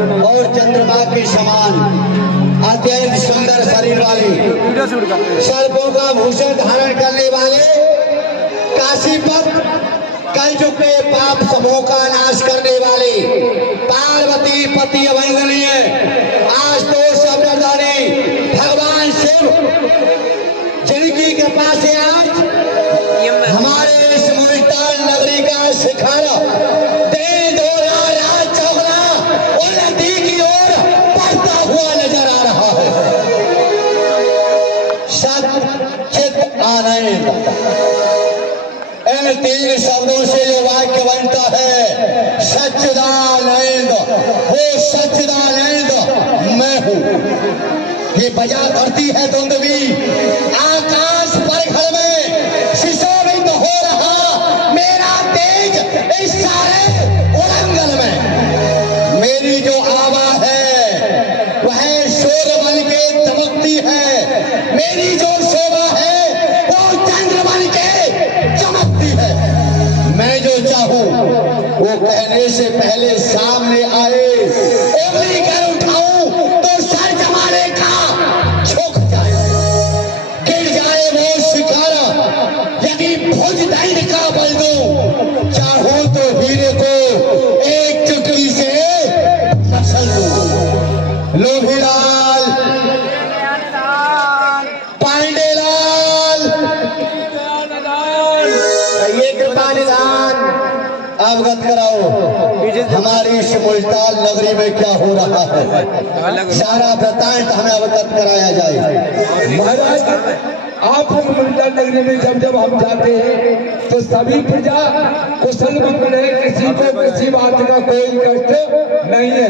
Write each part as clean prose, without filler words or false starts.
और चंद्रमा के समान अत्यंत सुंदर शरीर वाले, सर्पों का भूषण धारण करने वाले, काशीपत कलयुग के पाप समूह का नाश करने वाले, पार्वती पति अवंदनीय आशुतोष सबरदानी भगवान शिव, जिनकी कृपा से आज हमारे इस मुल्तान नगरी का शिखर दिन दोहरा रात चौगुना उन्नति की ओर बढ़ता हुआ नजर आ रहा है। सत चित आनंद, इन तीन शब्दों से जो वाक्य बनता है सच्चिदानंद, वो सच्चिदानंद मैं हूँ। ये बजा धरती है धुंधली, आकाश पर घर में सुशोभित हो रहा मेरा तेज इस सारे उलंगल में। मेरी जो आवाज है वह शोर बन के चमकती है, मेरी जो शोभा है वो चंद्र बन के चमकती है। मैं जो चाहूं वो कहने से पहले सामने आए, उंगली कर उठाऊं तो सर जमाने का झुक जाए, गिर जाए वो शिखर यदि भुज दंड का बल दूं, चाहूं तो हीरे को एक चुटकी से मसल दूं। लोभीलाल, पांडेलाल, ये कृपा निदान अवगत कराओ हमारी इस मुल्तान नगरी में क्या हो रहा है, सारा वृतांत हमें अवगत कराया जाए। महाराज, आप मुल्तान नगरी में जब जब हम जाते हैं तो सभी प्रजा कुशल मंगल है, किसी को किसी बात का कोई कष्ट नहीं है,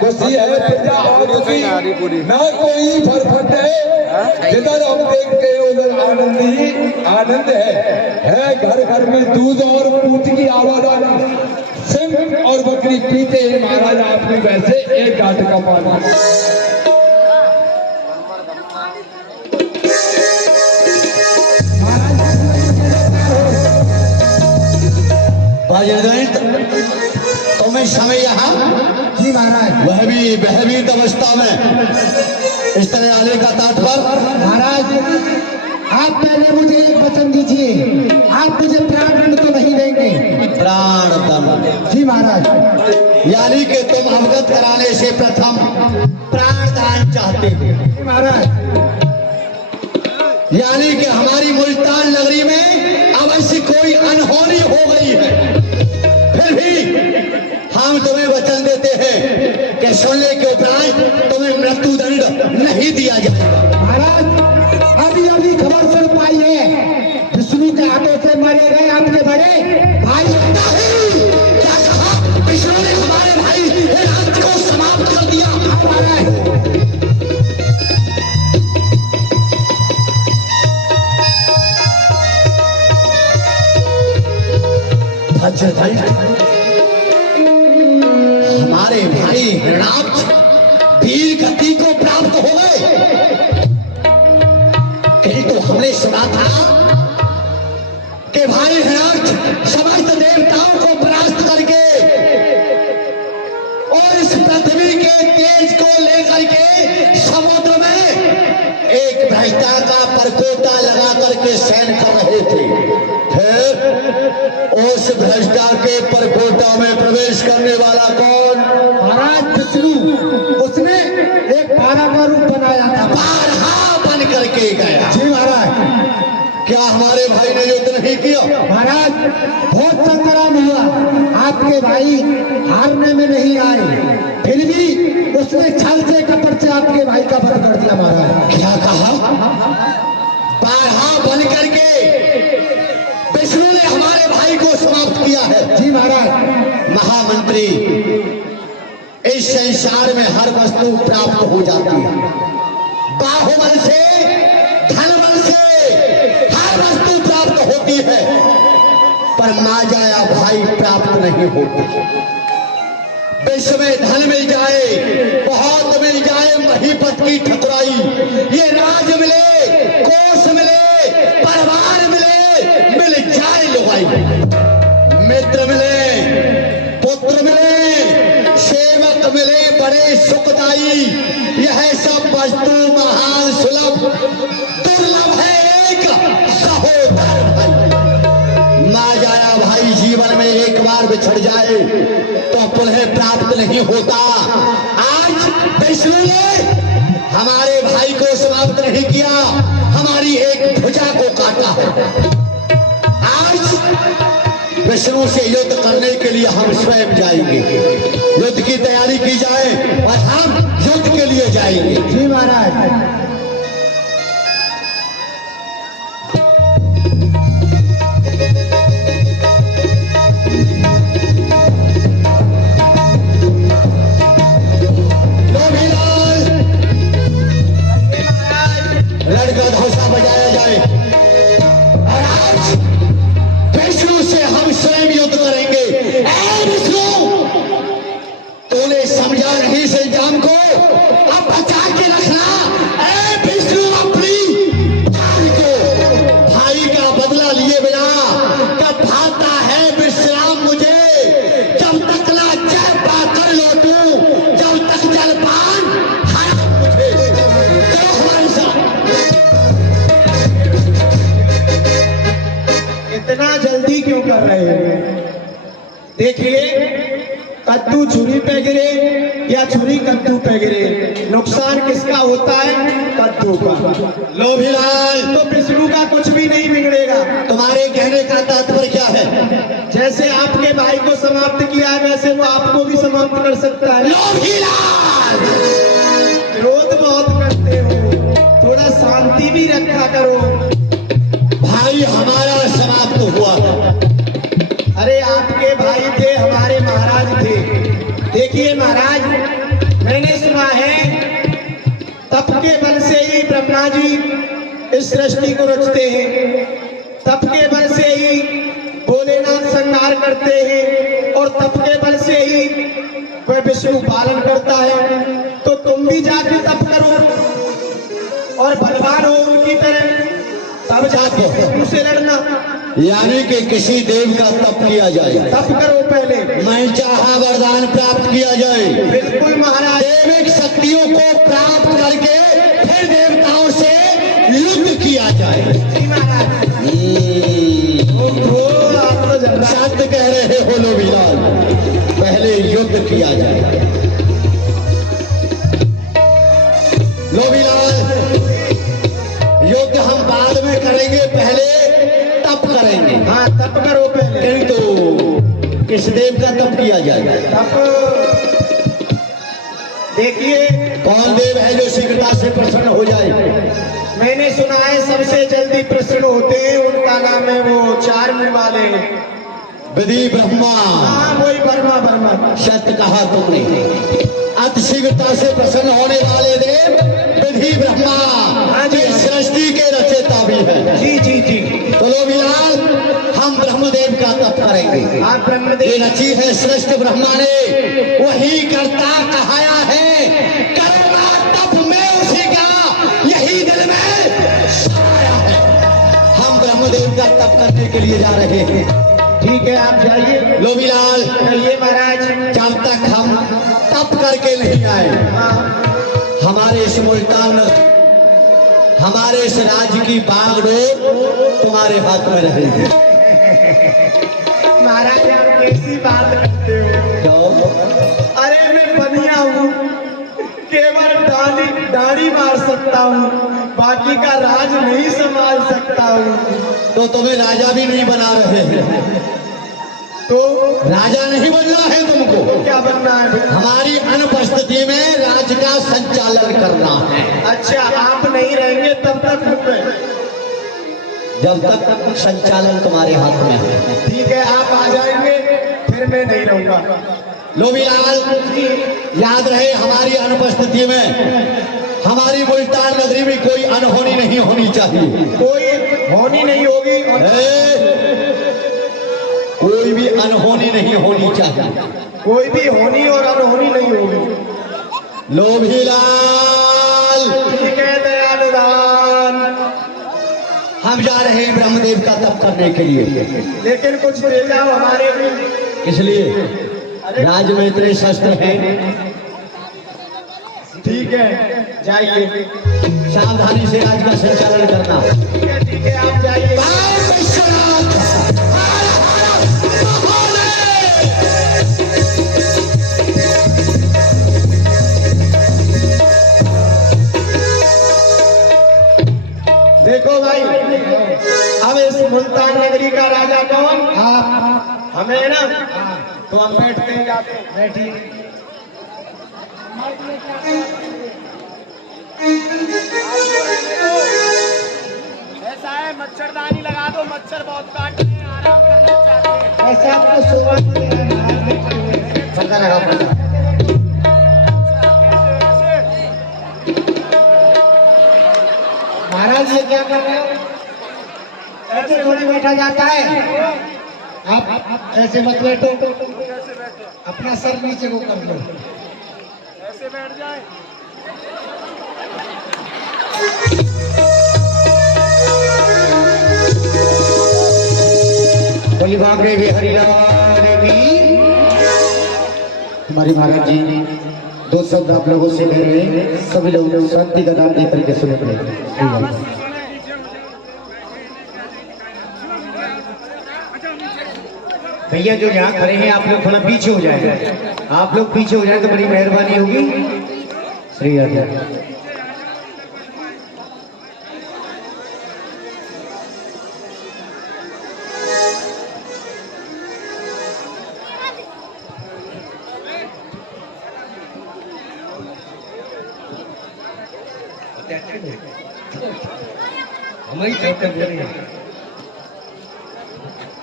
खुशी है प्रजा आपकी, ना कोई फरफट है। जिधर हम देखते हैं उधर आनंद ही आनंद है। घर घर में दूध और पूत की आवाजानी, सिंह और बकरी पीते हैं महाराज आपने वैसे एक घाट का पानी। तुम्हें समय यहाँ जी महाराज, वह भी बहवीत अवस्था में इस तरह आने का तात्पर्य। महाराज आप पहले मुझे एक वचन दीजिए, आप मुझे प्राण दंड तो नहीं देंगे? प्राण दंड जी महाराज, यानी कि तुम अवगत कराने से प्रथम प्राण दान चाहते हो महाराज। यानी कि हमारी मुल्तान नगरी में अवश्य कोई अनहोनी हो गई है, फिर भी हम तुम्हें वचन देते हैं कि सुनने के उपरांत तुम्हें मृत्यु दंड नहीं दिया जाएगा। महाराज अभी अभी खबर सुन पाई है, विष्णु के हाथों से मारे गए आपके बड़े भाई। क्या कहा? विष्णु ने हमारे भाई हेरात को समाप्त कर दिया। हमारे भाई हिरणाक्ष वीर गति को प्राप्त हो गए, किंतु हमने सुना था कि भाई हिरणाक्ष समस्त देवताओं को परास्त करके और इस पृथ्वी के तेज को लेकर के समुद्र में एक भ्रष्टा का परकोटा लगा करके सैन कर रहे थे। फिर उस भ्रष्टा के परकोटा में प्रवेश करने वाला कौन? महाराज विष्णु, उसने एक बारह का रूप बनाया था, बारहा बन करके गया। जी महाराज। क्या हमारे भाई ने युद्ध नहीं किया? महाराज बहुत संग्राम हुआ, आपके भाई हारने में नहीं आए, फिर भी उसने छल से कपट से आपके भाई का वध कर दिया। महाराज क्या कहा? बारहा बन करके विष्णु ने हमारे भाई को समाप्त किया है। जी महाराज। महामंत्री, इस संसार में हर वस्तु प्राप्त हो जाती है, बाहुबल से धनबल से हर वस्तु प्राप्त होती है, पर माजा या भाई प्राप्त नहीं होती। विश्व में धन मिल जाए, बहुत मिल जाए, महीपत की ठकुराई, ये राज मिले, कोष मिले, परिवार मिले, मिल जाए लुगाई, मित्र मिले, पुत्र मिले, सेवक मिले, बड़े सुखदाई, यह सब वस्तु महान सुलभ, दुर्लभ है एक सहोदर भाई। माया भाई जीवन में एक बार बिछड़ जाए तो पुनः प्राप्त नहीं होता। आज विष्णु ने हमारे भाई को समाप्त नहीं किया, हमारी एक भुजा को काटा है। आज विष्णु से युद्ध करने के लिए हम स्वयं जाएंगे। युद्ध की तैयारी की जाए और हम युद्ध के लिए जाएंगे। जी महाराज। लड़का धौसा बजाया जाए और आज विष्णु से हम स्वयं युद्ध करेंगे। ऐ विष्णु, तूने समझा नहीं संजाम को, अब बचा के रखना। ऐ विष्णु, अपनी जान को भाई का बदला लिए बिना कब भाता है विश्राम मुझे। जब तक ना जय पाकर लौटूं, जब तक जलपान हरा मुझे। चलो हमारे साथ। इतना जल्दी क्यों कर रहे हो? देखिए, कद्दू छुरी पे गिरे या छुरी कद्दू पे गिरे, नुकसान किसका होता है? कद्दू का। लोभीलाल, तो विष्णु का कुछ भी नहीं बिगड़ेगा। तुम्हारे कहने का तात्पर्य क्या है? जैसे आपके भाई को समाप्त किया है, वैसे वो आपको भी समाप्त कर सकता है। लोभीलाल, विरोध बहुत करते हो, थोड़ा शांति भी रखा करो। भाई हमारा समाप्त हुआ है। अरे आपके भाई थे, हमारे महाराज थे। देखिए महाराज, मैंने सुना है तप के बल से ही ब्रह्मा जी इस सृष्टि को रचते हैं, तप के बल से ही भोलेनाथ संहार करते हैं और तप के बल से ही वह विष्णु पालन करता है। तो तुम भी जाके तप करो और बलवान हो उनकी तरह, तब जाके विष्णु से लड़ना। यानी कि किसी देव का तप किया जाए। तप करो पहले। मैं चाहा वरदान प्राप्त किया जाए। बिल्कुल महाराज। दैविक शक्तियों को प्राप्त करके फिर देवताओं से युद्ध किया जाए। जी महाराज। आप तो जल्दी सत्य कह रहे हो लोभीलाल, पहले युद्ध किया जाए। लोभीलाल, युद्ध हम बाद में करेंगे, पहले तप करेंगे। हाँ, तप करो पहले। नहीं तो किस देव का तप किया जाए? तप देखिए, कौन देव है जो शीघ्रता से प्रसन्न हो जाए? मैंने सुना है सबसे जल्दी प्रसन्न होते हैं, उनका नाम है वो चार मुंह वाले विधि ब्रह्मा। हाँ, वही ब्रह्मा। सत्य कहा तुमने। अति शीघ्रता से प्रसन्न होने वाले देव विधि ब्रह्मा, हाँ जी, सृष्टि के रचयिता भी है। जी जी जी। तो लोभीलाल, हम ब्रह्मदेव का तप करेंगे। हाँ, ये ब्रह्मदेव रची है सृष्टि ब्रह्मा ने, वही करता कहाया है। करुणा तप में उसी का यही दिल में समाया है। हम ब्रह्मदेव का तप करने के लिए जा रहे हैं। ठीक है, आप जाइए। लोभीलाल, जाइए महाराज। जब तक हम तप करके नहीं आए, हाँ, हमारे इस मुल्तान, हमारे इस राज्य की बागडोर तुम्हारे हाथ में रहेगी। महाराज आप कैसी बात करते हो? क्यों? अरे मैं बनिया हूँ, केवल दाढ़ी मार सकता हूँ, बाकी का राज नहीं संभाल सकता हूँ। तो तुम्हें राजा भी नहीं बना रहे हैं। तो राजा नहीं बनना है तुमको। क्या बनना है? हमारी अनुपस्थिति में राज्य का संचालन करना है। अच्छा, आप नहीं रहेंगे तब तक मैं। जब तक संचालन तुम्हारे हाथ में है। ठीक है, आप आ जाएंगे, फिर मैं नहीं रहूंगा। लोभीलाल, याद रहे हमारी अनुपस्थिति में हमारी मुल्तान नगरी में कोई अनहोनी नहीं होनी चाहिए। कोई होनी नहीं होगी। कोई भी अनहोनी नहीं होनी चाहिए। कोई भी होनी और अनहोनी नहीं होगी। लोभीलाल, ठीक है दयानुदान, हम जा रहे हैं ब्रह्मदेव का तप करने के लिए। लेकिन कुछ दे जाओ हमारे भी। किस लिए? राज्य में इतने शस्त्र हैं, ठीक है, जाइए। सावधानी से आज का संचालन करना। ठीक है, आप जाइए। देखो भाई, अब इस मुल्तान नगरी का राजा कौन? हाँ, हमें ना, तो हम बैठते हैं, जाते हैं। बैठिए। ऐसा है, मच्छरदानी लगा दो, मच्छर बहुत काट रहे हैं, आराम करना चाहते हैं। ऐसा आपको पर्दा लगाओ, पर्दा। महाराज ये क्या कर रहे हो? ऐसे थोड़ी बैठा जाता है। आप ऐसे मत बैठो, अपना सर नीचे को कर लो। ऐसे बैठ जाए। बोली भागे भी हरिलाल की। हमारे महाराज जी दो शब्द आप लोगों से कह रहे हैं, सभी लोग शांति का दान देकर के सुन रहे हैं। भैया जो यहाँ खड़े हैं आप लोग थोड़ा पीछे हो जाए, आप लोग पीछे हो जाए तो बड़ी मेहरबानी होगी। श्री राधे। हमारी चौके बोल रही है।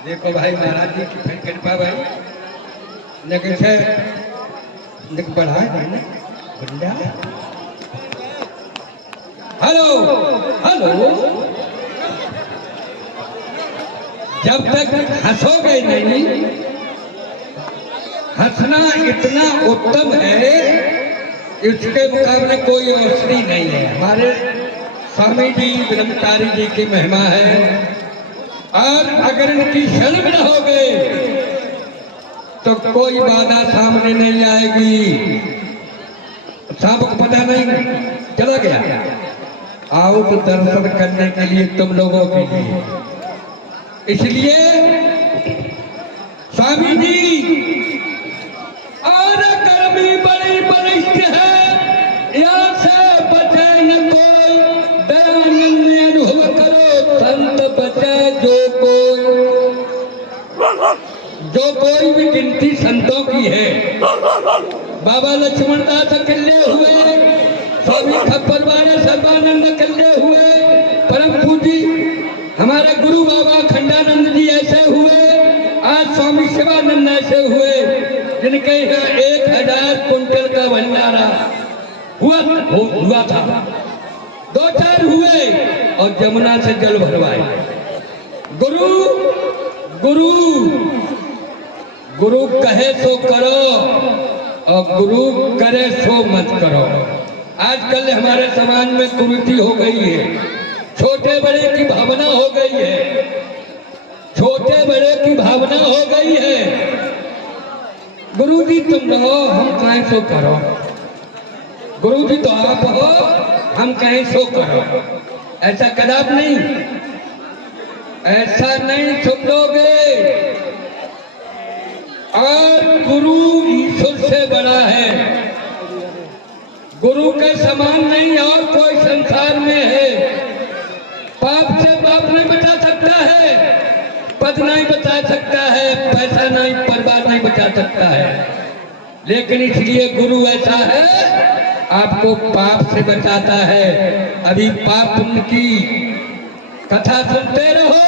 देखो भाई, महाराज जी की फिर कृपा भाई, लेकिन से बढ़ा है। हेलो हेलो, जब तक हंसोगे नहीं, हंसना इतना उत्तम है, इसके मुकाबले कोई औषधि नहीं है। हमारे स्वामी जी ब्रह्मचारी जी की महिमा है, और अगर इनकी शरण में रहोगे तो कोई बाधा सामने नहीं आएगी। सबको पता नहीं चला गया, आओ तो दर्शन करने के लिए तुम लोगों के लिए। इसलिए स्वामी जी, और गर्मी बड़ी बरिष्ठ है, यहाँ से बचे न कोई, दयानंद अनुभव करो, संत बचे जो कोई भी गिनती संतों की है। बाबा लक्ष्मण दास अकेले हुए, स्वामी खप्परवाले सर्वानंद अकेले हुए, परम पूजी हमारे गुरु बाबा खंडानंद जी ऐसे हुए, आज स्वामी शिवानंद ऐसे हुए, जिनके 1000 कुंटल का भंडारा हुआ था। 2-4 हुए और जमुना से जल भरवाए। गुरु गुरु गुरु कहे सो करो और गुरु करे सो मत करो। आजकल हमारे समाज में कुरीति हो गई है, छोटे बड़े की भावना हो गई है, छोटे बड़े की भावना हो गई है। गुरु जी तुम रहो, हम कहें सो करो। गुरु जी तो आप हो, हम कहें सो करो। ऐसा कदाप नहीं, ऐसा नहीं सुन लोगे। और गुरु ईश्वर से बड़ा है, गुरु के समान नहीं और कोई संसार में है। पाप से पाप नहीं बचा सकता है, पद नहीं बचा सकता है, पैसा नहीं, परिवार नहीं बचा सकता है, लेकिन इसलिए गुरु ऐसा है, आपको पाप से बचाता है। अभी पाप पुण्य की कथा सुनते रहो,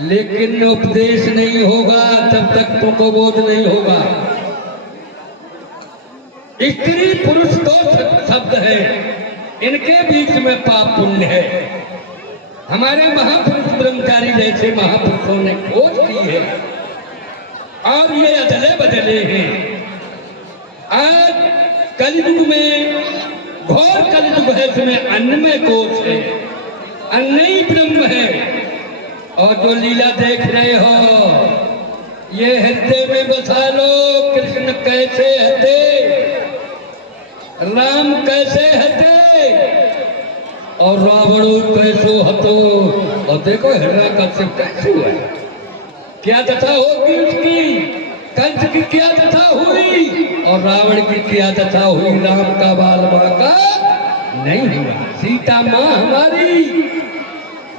लेकिन उपदेश नहीं होगा तब तक तुमको बोध नहीं होगा। स्त्री पुरुष 2 शब्द है, इनके बीच में पाप पुण्य है। हमारे महापुरुष ब्रह्मचारी जैसे महापुरुषों ने खोज की है और ये अदले बदले हैं। आज कलयुग में, घोर कलयुग है, इसमें अन्नमय कोश है, अन्न ही ब्रह्म है। और जो लीला देख रहे हो, ये हृदय में बसा लो, कृष्ण कैसे हते राम कैसे हटे और रावण कैसो हतो। और देखो हिरण्यकश्यप कैसे हुआ, क्या दशा होगी उसकी, कंस की क्या दशा हुई और रावण की क्या दशा हुई। राम का बाल मां का नहीं हुआ। सीता मां हमारी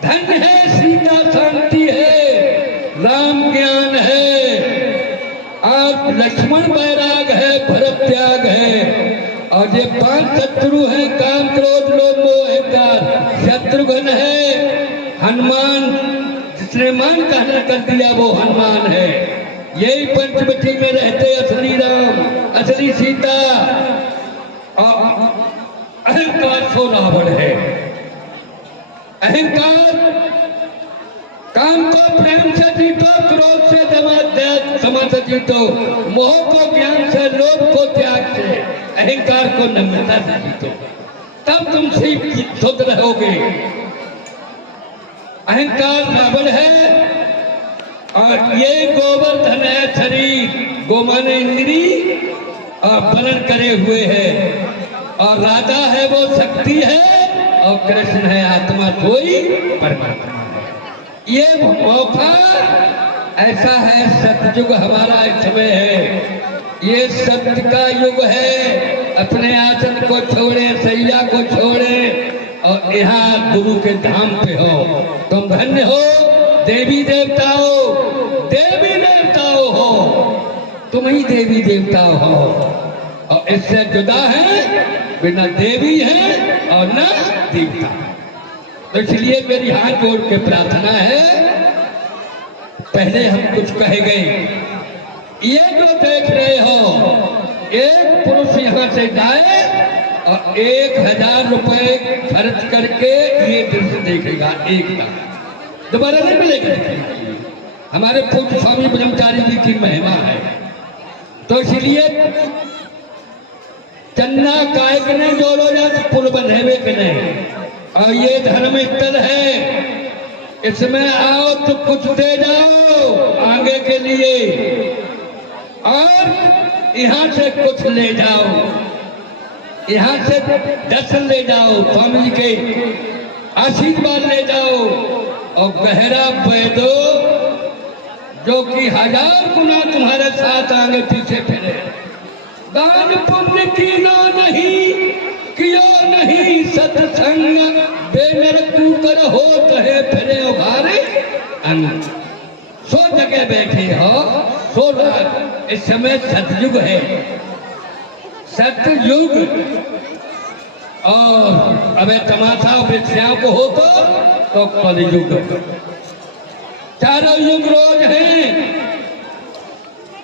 धन्य है, सीता शांति है, राम ज्ञान है, और लक्ष्मण वैराग है, भरत त्याग है। और ये 5 शत्रु हैं, काम क्रोध लोभ मोह अहंकार। शत्रुघ्न है, हनुमान जिसने मान का हनन कर दिया वो हनुमान है। यही पंचवटी में रहते असली राम, असली सीता। और अहंकार सो रावण है। अहंकार काम को प्रेम से जीतो, क्रोध से दमा से जीतो, मोह को ज्ञान से, लोभ को त्याग से, अहंकार को नम्रता से जीतो, तब तुम शुद्ध रहोगे। अहंकार रावण है और ये गोवर्धन है शरीर, गोमान इंद्री और बलन करे हुए है। और राधा है वो शक्ति है और कृष्ण है आत्मा, कोई परमात्मा है। ये मौका ऐसा है, सतयुग हमारा इस समय है, ये सत्य का युग है। अपने आसन को छोड़े, सैया को छोड़े और यहाँ गुरु के धाम पे हो। तुम धन्य हो, देवी देवताओं, देवी देवताओं हो, तुम ही देवी देवता हो। और इससे जुदा है, बिना देवी है और न देवता। तो इसलिए मेरी हाथ जोड़ के प्रार्थना है, पहले हम कुछ कहे गए, ये जो देख रहे हो, एक पुरुष यहाँ से जाए और 1000 रुपए खर्च करके ये दृश्य देखेगा, एक का दोबारा नहीं मिलेगा। हमारे पूज्य स्वामी ब्रह्मचारी जी की महिमा है। तो इसलिए चन्ना काय के नहीं जोड़ो जाते, पुल बंधेवे के नहीं। और ये धर्म स्थल है, इसमें आओ तो कुछ दे जाओ आगे के लिए और यहाँ से कुछ ले जाओ, यहाँ से दर्शन ले जाओ, स्वामी जी के आशीर्वाद ले जाओ। और गहरा बैदो जो कि 1000 गुना तुम्हारे साथ आगे पीछे फिरे। दान पुण्य कीनो नहीं, कियो नहीं सत्संग, बेनर कूकर हो कहे फिरे उभारे अंग। सो जगह बैठे हो, सो इस समय सतयुग है, सतयुग। और अब तमाशा वृक्षाओं को हो तो कलयुग। चारों युग रोज है,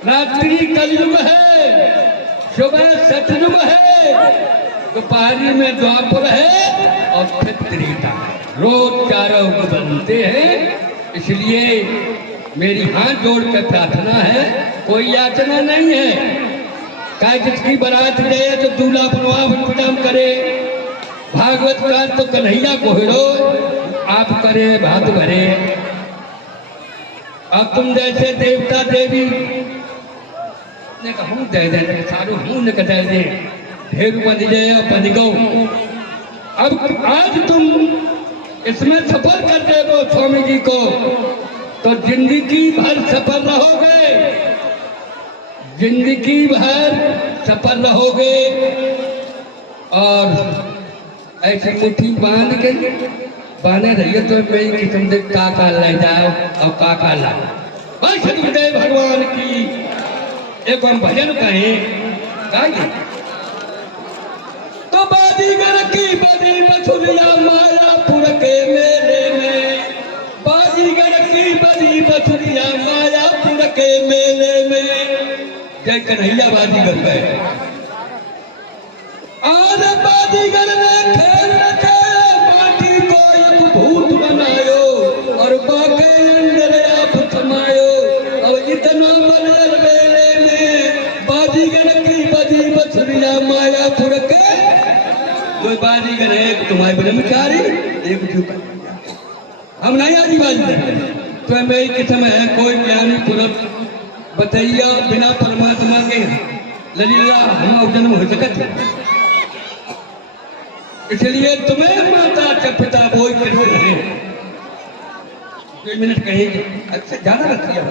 रात्रि कलयुग है, सुबह सतयुग है, दोपहरी में द्वापर है और फिर त्रेता है। रोज चारों युग बनते हैं। इसलिए मेरी हाथ जोड़ कर प्रार्थना है, कोई याचना नहीं है। काय किसकी बारात गए तो दूल्हा बनवा इंतजाम करे, भागवत का तो कन्हैया को हिड़ो आप करे, भात भरे। अब तुम जैसे देवता देवी ने कहा दे दे, सारू हूं ने कह दे, ढेर बन जाए और बन गो। अब आज तुम इसमें सफल कर दे दो स्वामी जी को, तो जिंदगी भर सफल रहोगे, जिंदगी भर सफल रहोगे। और ऐसी मुट्ठी बांध के बांधे रहिए तो मेरी किस्म से काका ले जाओ और काका लाओ। बस सतगुरुदेव भगवान की एक हम भजन कहें तो बाजीगर की बड़ी बछुरिया मायापुर के मेले में, बाजीगर की बड़ी बछुरिया मायापुर के मेले में। जय कन्हैया बाजीगर गए और बाजीगर ने खेल रचाया, माटी को एक भूत बनायो और बाके अंदर आप समायो। और इतना बलर मेले में बाजीगर की बड़ी बछुरिया मायापुर के। कोई बाजीगर है, एक तुम्हारे ब्रह्मचारी, एक झुका। हम नहीं आदिवासी तो मेरी किस्म है, कोई ज्ञानी पुरुष बताइए बिना परमात्मा के ललीला हम जन्म हो सकते। इसलिए तुम्हें माता के पिता वो कृष्ण है। 2 मिनट कहेंगे, अच्छा ज्यादा रखिए।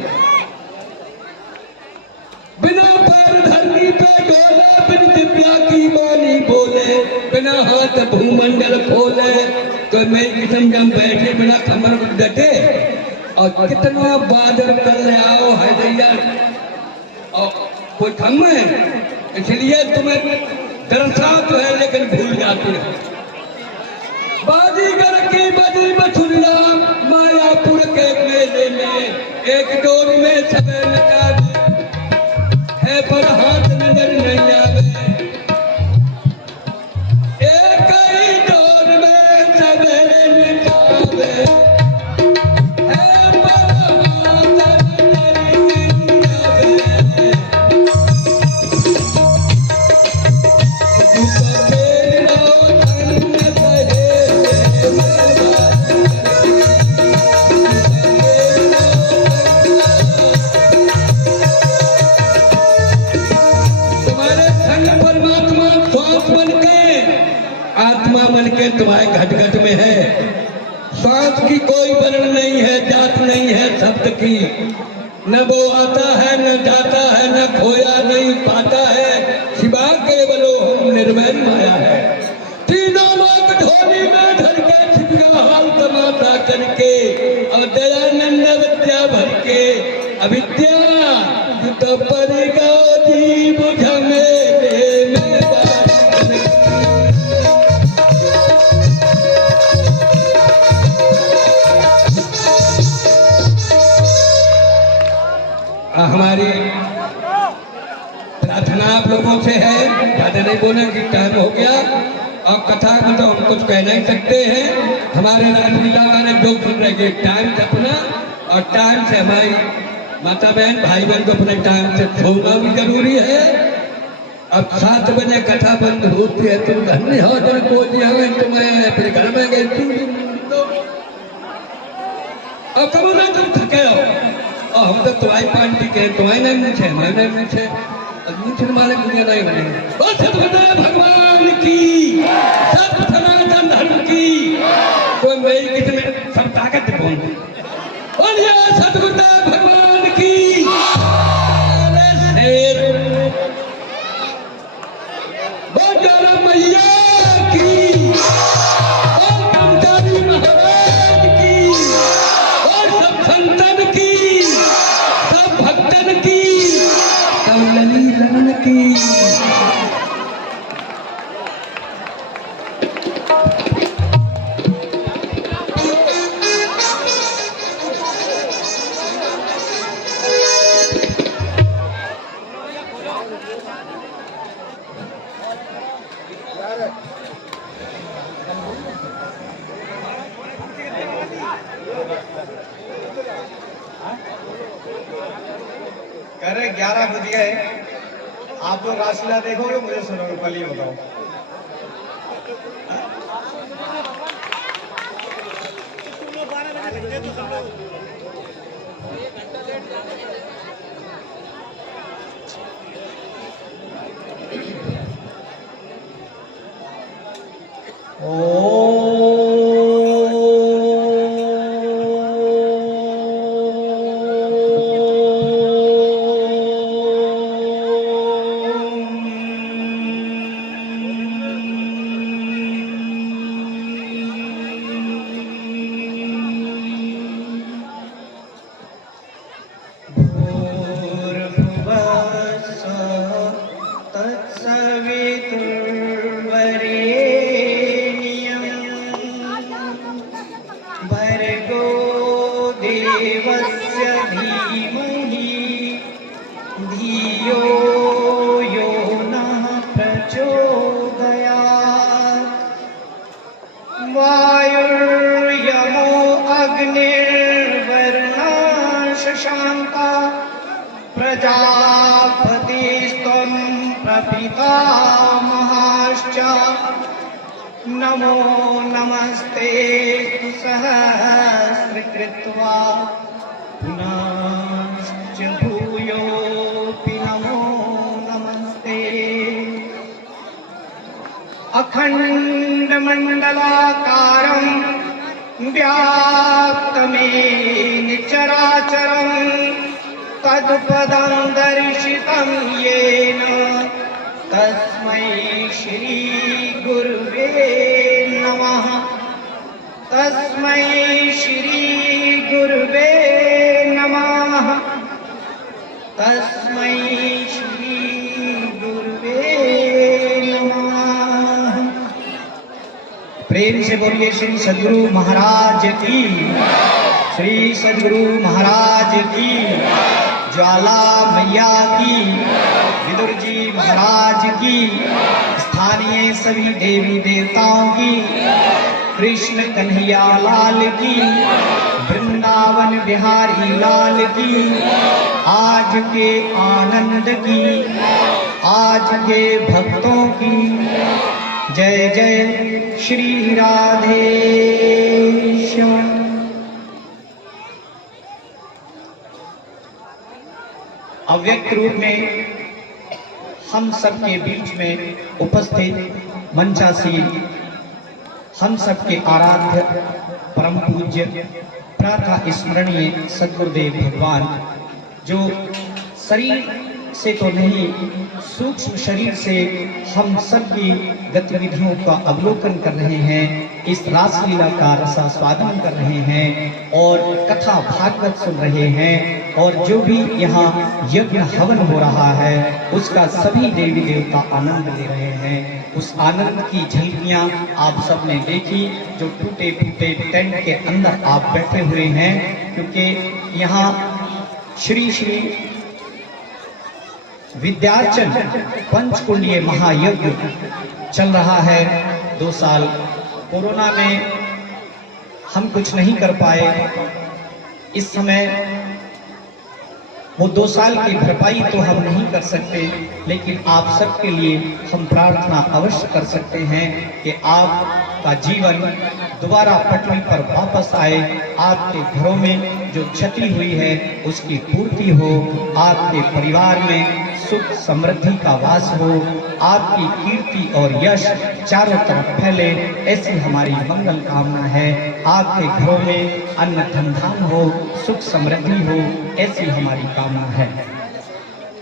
बिना पैर धरनी पे डोले, बिन दिव्या की वाणी बोले, बिना हाथ भूमंडल खोले, तो मैं किस्म जम बैठे बिना कमर डटे। और कितना बादल कर ले आओ है दैया और कोई थम है। इसलिए तुम्हें दरसा तो है लेकिन भूल जाती है। बाजीगर की बजी बछुरिया मायापुर के मेले में, एक डोर में सबे नचावे है पर हाथ नजर नहीं आवे। एक ही डोर में सबे नचावे है पर हाथ नजर नहीं आवे। तुम्हारे घट घट में है। श्वास की कोई वर्ण नहीं है, जात नहीं है शब्द की। न वो आता है न जाता है, न खोया नहीं पाता है, शिवा केवलो हम निर्मल माया है। तीनों लोग ढोली में धर के छिपका हाल तमाशा करके, और दयानंद विद्या भर के अविद्या तो परेगा जी बुझ मेरे में। हमारी प्रार्थना आप लोगों से है, ज्यादा नहीं बोलने की टाइम हो गया। और कथा में तो हम कुछ कह नहीं सकते हैं। हमारे राजलीला वाले जो सुन रहे टाइम से अपना और टाइम से हमारी माता बहन भाई बहन को अपने टाइम से छोड़ना भी जरूरी है। अब 7 बजे कथा बंद होती है, तुम धन्य हो जन को तुम्हें अपने घर में गए और कब ना तुम थके हो। और हम तो तुम्हारी पार्टी के तुम्हारी नहीं पूछे, हमारे नहीं पूछे, पूछने वाले दुनिया नहीं बनेंगे। और सतगुरुदेव भगवान की, सब सनातन धर्म की, कोई मेरी किसी में सब ताकत बोल। बोलिए सतगुरुदेव भगवान की। शेर बोलो मैया की, और ब्रह्मचारी महाराज की, और सब संतन की, सब भक्तन की, सब लली लन की। कह रहे 11 बज गए, आप लोग रासलीला देखोगे मुझे सुनोगे, कल ही बताओ। देवस्य धीमहि धियो यो नः प्रचोदयात्। वायुर्यमो अग्निर्वरुणः शशाङ्का प्रजापतिस्त्वं प्रपितामहश्च। नमो नमस्ते सहस्रकृत्वा पुनश्च भूयोऽपि नमो नमस्ते। अखण्ड स्वप्नमण्डलाकारं व्याप्तमेन चराचरं तत्पदं दर्शितं येन तस्मै श्री गुरुवे नमः। तस्मै श्री गुरुवे नमः। तस्मै श्री गुरुवे नमः। प्रेम से बोलिए श्री सद्गुरु महाराज की, श्री सद्गुरु महाराज की, ज्वाला मैया की, विदुर जी महाराज की, स्थानीय सभी देवी देवताओं की, कृष्ण कन्हैया लाल की, वृंदावन बिहारी लाल की, आज के आनंद की, आज के भक्तों की जय जय श्री राधे श्याम। अव्यक्त रूप में हम सबके बीच में उपस्थित मंचासीन हम सबके आराध्य परम पूज्य प्रातः स्मरणीय सद्गुरुदेव भगवान, जो शरीर से तो नहीं सूक्ष्म शरीर से हम सबकी गतिविधियों का अवलोकन कर रहे हैं, इस रासलीला का रसास्वादन कर रहे हैं और कथा भागवत सुन रहे हैं, और जो भी यहाँ यज्ञ हवन हो रहा है उसका सभी देवी देवता आनंद ले रहे हैं। उस आनंद की झलकियाँ आप सबने देखी, जो टूटे फूटे टेंट के अंदर आप बैठे हुए हैं, क्योंकि यहाँ श्री श्री विद्यार्चन पंचकुंडीय महायज्ञ चल रहा है। 2 साल कोरोना में हम कुछ नहीं कर पाए, इस समय वो 2 साल की भरपाई तो हम नहीं कर सकते, लेकिन आप सबके लिए हम प्रार्थना अवश्य कर सकते हैं कि आपका जीवन दोबारा पटरी पर वापस आए, आपके घरों में जो क्षति हुई है उसकी पूर्ति हो, आपके परिवार में सुख समृद्धि का वास हो, आपकी कीर्ति और यश चारों तरफ फैले, ऐसी हमारी मंगल कामना है। आपके घरों में अन्न धन धान हो, सुख समृद्धि हो, ऐसी हमारी कामना है।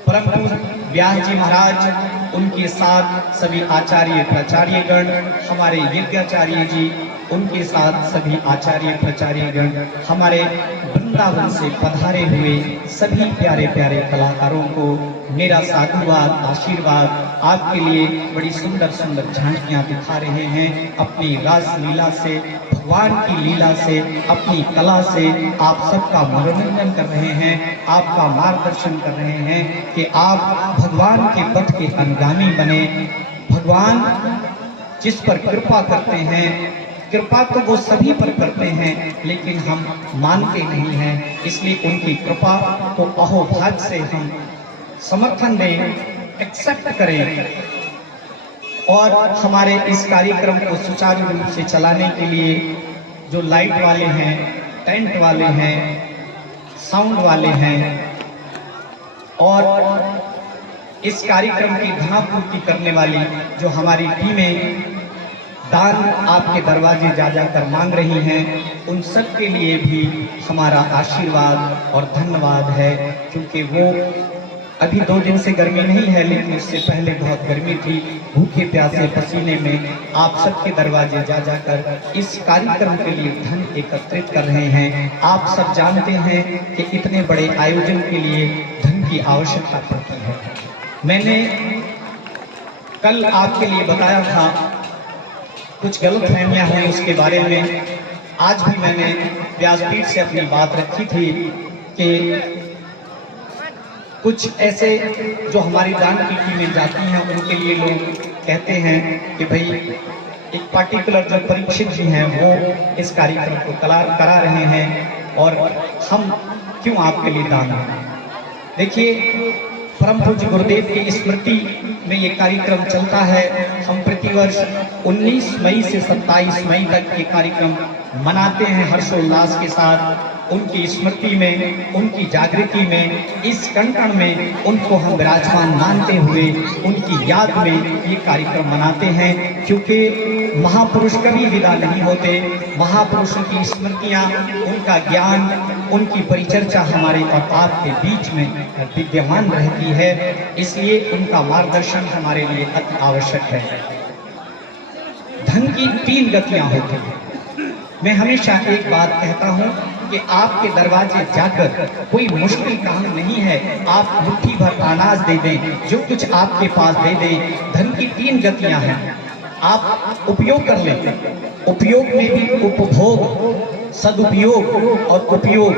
परम पूज्य व्यास जी महाराज, उनके साथ सभी आचार्य प्राचार्यगण, हमारे यज्ञाचार्य जी, उनके साथ सभी आचार्य प्राचार्यगण, हमारे वृंदावन से पधारे हुए सभी प्यारे प्यारे कलाकारों को मेरा साधुवाद आशीर्वाद। आपके लिए बड़ी सुंदर सुंदर झांकियां दिखा रहे हैं, अपनी रास लीला से, भगवान की लीला से, अपनी कला से आप सबका मनोरंजन कर रहे हैं, आपका मार्गदर्शन कर रहे हैं कि आप भगवान के पथ के अनुगामी बने। भगवान जिस पर कृपा करते हैं, कृपा तो वो सभी पर करते हैं, लेकिन हम मानते नहीं हैं, इसलिए उनकी कृपा को अहोभाग्य से हम समर्थन दें, एक्सेप्ट करें और हमारे इस कार्यक्रम को सुचारू रूप से चलाने के लिए जो लाइट वाले हैं, टेंट वाले हैं, साउंड वाले हैं और इस कार्यक्रम की धनापूर्ति करने वाली जो हमारी टीमें दान आपके दरवाजे जा जाकर मांग रही हैं, उन सब के लिए भी हमारा आशीर्वाद और धन्यवाद है, क्योंकि वो अभी 2 दिन से गर्मी नहीं है, लेकिन उससे पहले बहुत गर्मी थी। भूखे प्यासे पसीने में आप सबके दरवाजे जा जाकर इस कार्यक्रम के लिए धन एकत्रित कर रहे हैं। आप सब जानते हैं कि इतने बड़े आयोजन के लिए धन की आवश्यकता पड़ती है। मैंने कल आपके लिए बताया था, कुछ गलतफहमियां हुई उसके बारे में। आज भी मैंने व्यासपीठ से अपनी बात रखी थी कि कुछ ऐसे जो हमारी दान की टीमें जाती हैं, उनके लिए लोग कहते हैं कि भाई एक पार्टिकुलर जो परीक्षित जी हैं वो इस कार्यक्रम को करा रहे हैं और हम क्यों आपके लिए दान दें। देखिए, परम पूज्य गुरुदेव की स्मृति में ये कार्यक्रम चलता है। हम प्रतिवर्ष 19 मई से 27 मई तक ये कार्यक्रम मनाते हैं हर्षोल्लास के साथ। उनकी स्मृति में, उनकी जागृति में, इस कण कण में उनको हम विराजमान मानते हुए उनकी याद में ये कार्यक्रम मनाते हैं। क्योंकि महापुरुष कभी विदा नहीं होते, महापुरुषों की स्मृतियाँ, उनका ज्ञान, उनकी परिचर्चा हमारे और आपके बीच में विद्यमान रहती है, इसलिए उनका मार्गदर्शन हमारे लिए अति आवश्यक है। धन की 3 गतियां होती हैं। मैं हमेशा एक बात कहता हूं कि आपके दरवाजे जाकर कोई मुश्किल काम नहीं है, आप मुट्ठी भर अनाज दे दें, जो कुछ आपके पास दे दें। धन की 3 गतियां हैं, आप उपयोग कर लें। उपयोग में भी उपभोग, सदुपयोग और उपयोग,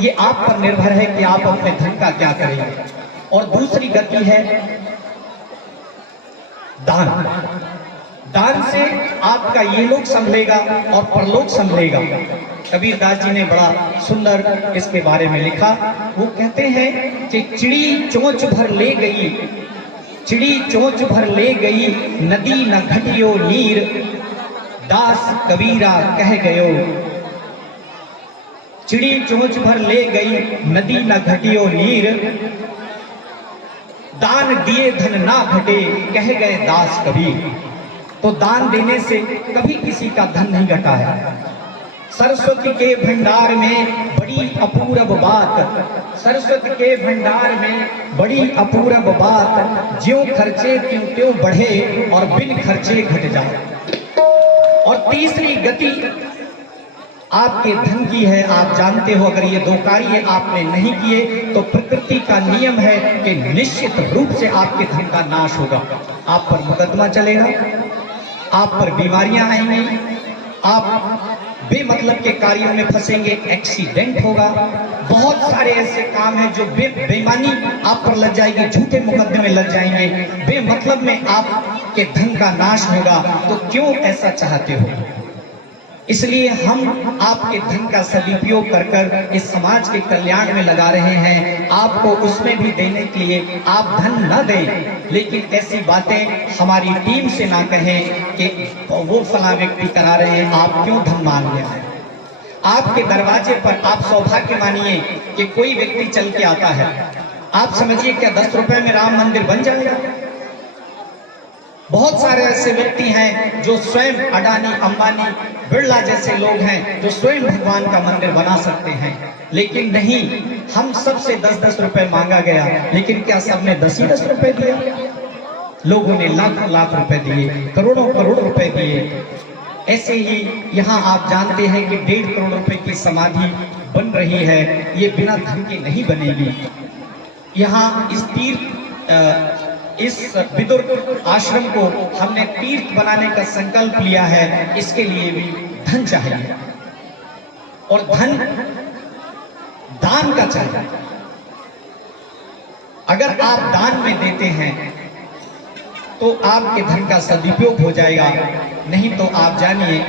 ये आप पर निर्भर है कि आप अपने धन का क्या करें। और दूसरी गति है दान। दान से आपका ये लोक संभलेगा और परलोक संभलेगा। कबीरदास जी ने बड़ा सुंदर इसके बारे में लिखा। वो कहते हैं कि चिड़ी चोंच भर ले गई, चिड़ी चोंच भर ले गई, नदी न घटियो नीर, दास कबीरा कह गयो। चिड़ी चोंच भर ले गई, नदी न घटियो नीर, दान दिए धन ना घटे, कह गए दास कबीर। तो दान देने से कभी किसी का धन नहीं घटा है। सरस्वती के भंडार में बड़ी अपूर्व बात, सरस्वती के भंडार में बड़ी अपूर्व बात, ज्यों खर्चे त्यों त्यों बढ़े और बिन खर्चे घट जाए। और तीसरी गति आपके धन की है, आप जानते हो, अगर ये 2 कार्य आपने नहीं किए तो प्रकृति का नियम है कि निश्चित रूप से आपके धन का नाश होगा। आप पर मुकदमा चलेगा, आप पर बीमारियां आएंगी, आप बेमतलब के कार्यों में फंसेंगे, एक्सीडेंट होगा। बहुत सारे ऐसे काम हैं जो बेईमानी आप पर लग जाएगी, झूठे मुकदमे में लग जाएंगे, बेमतलब में आपके धन का नाश होगा। तो क्यों ऐसा चाहते हो? इसलिए हम आपके धन का सदुपयोग कर कर इस समाज के कल्याण में लगा रहे हैं। आपको उसमें भी देने के लिए आप धन न दें, लेकिन ऐसी बातें हमारी टीम से ना कहें कि वो फला व्यक्ति करा रहे हैं, आप क्यों धन मांग रहे हैं। आपके दरवाजे पर आप सौभाग्य मानिए कि कोई व्यक्ति चल के आता है, आप समझिए क्या 10 रुपए में राम मंदिर बन जाएगा? बहुत सारे ऐसे व्यक्ति हैं जो स्वयं अडानी, अंबानी, बिरला जैसे लोग हैं जो स्वयं भगवान का मंदिर बना सकते हैं, लेकिन नहीं, हम सबसे 10-10 रुपए मांगा गया, लेकिन क्या सबने 10 रुपए दिया? लोगों ने लाख रुपए दिए, करोड़ रुपए दिए। ऐसे ही यहाँ आप जानते हैं कि 1.5 करोड़ रुपए की समाधि बन रही है, ये बिना धन के नहीं बनेगी। यहाँ इस विदुर आश्रम को हमने तीर्थ बनाने का संकल्प लिया है, इसके लिए भी धन चाहिए और धन दान का चाहिए। अगर आप दान में देते हैं तो आपके धन का सदुपयोग हो जाएगा, नहीं तो आप जानिए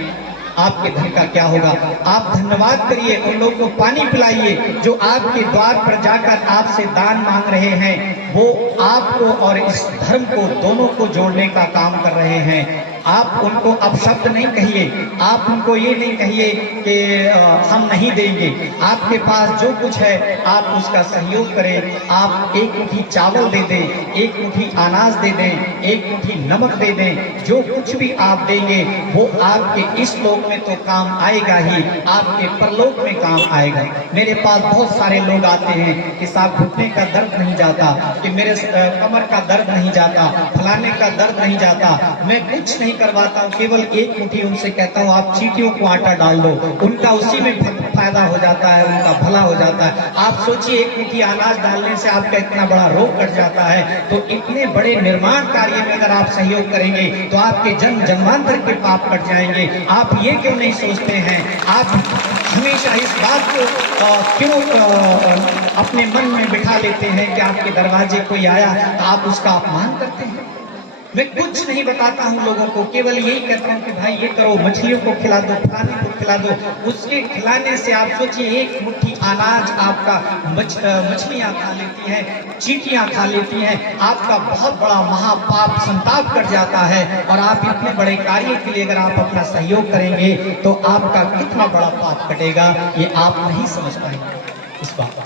आपके धन का क्या होगा। आप धन्यवाद करिए, उन लोगों को पानी पिलाइए जो आपके द्वार पर जाकर आपसे दान मांग रहे हैं। वो आपको और इस धर्म को दोनों को जोड़ने का काम कर रहे हैं। आप उनको अपशब्द नहीं कहिए, आप उनको ये नहीं कहिए कि हम नहीं देंगे। आपके पास जो कुछ है आप उसका सहयोग करें। आप 1 मुट्ठी चावल दे दें, 1 मुट्ठी अनाज दे दें, 1 मुट्ठी नमक दे दें। जो कुछ भी आप देंगे वो आपके इस लोक में तो काम आएगा ही, आपके परलोक में काम आएगा। मेरे पास बहुत सारे लोग आते हैं कि साहब घुटने का दर्द नहीं जाता, कि मेरे कमर का दर्द नहीं जाता, फलाने का दर्द नहीं जाता। मैं कुछ नहीं करवाता हूँ, केवल 1 मुट्ठी उनसे कहता हूँ आप चींटियों को आटा डाल दो, उनका उसी में फायदा हो जाता है, उनका भला हो जाता है। आप सोचिए 1 मुट्ठी अनाज डालने से आपका इतना बड़ा रोग कट जाता है। तो इतने बड़े निर्माण कार्य में अगर आप सहयोग करेंगे तो आपके जन्म जन्मांतर के पाप कट जाएंगे। आप ये क्यों नहीं सोचते हैं? आप हमेशा इस बात को क्यों अपने मन में बिठा लेते हैं कि आपके दरवाजे कोई आया तो आप उसका अपमान करते हैं? मैं कुछ नहीं बताता हूँ लोगों को, केवल यही कहता हूँ कि भाई ये करो, मछलियों को खिला दो, फलाने को खिला दो। उसके खिलाने से आप सोचिए एक मुट्ठी अनाज आपका मछलियाँ खा लेती हैं, चींटियाँ खा लेती हैं, आपका बहुत बड़ा महापाप संताप कर जाता है। और आप इतने बड़े कार्य के लिए अगर आप अपना सहयोग करेंगे तो आपका कितना बड़ा पाप कटेगा ये आप नहीं समझ पाएंगे इस बात को।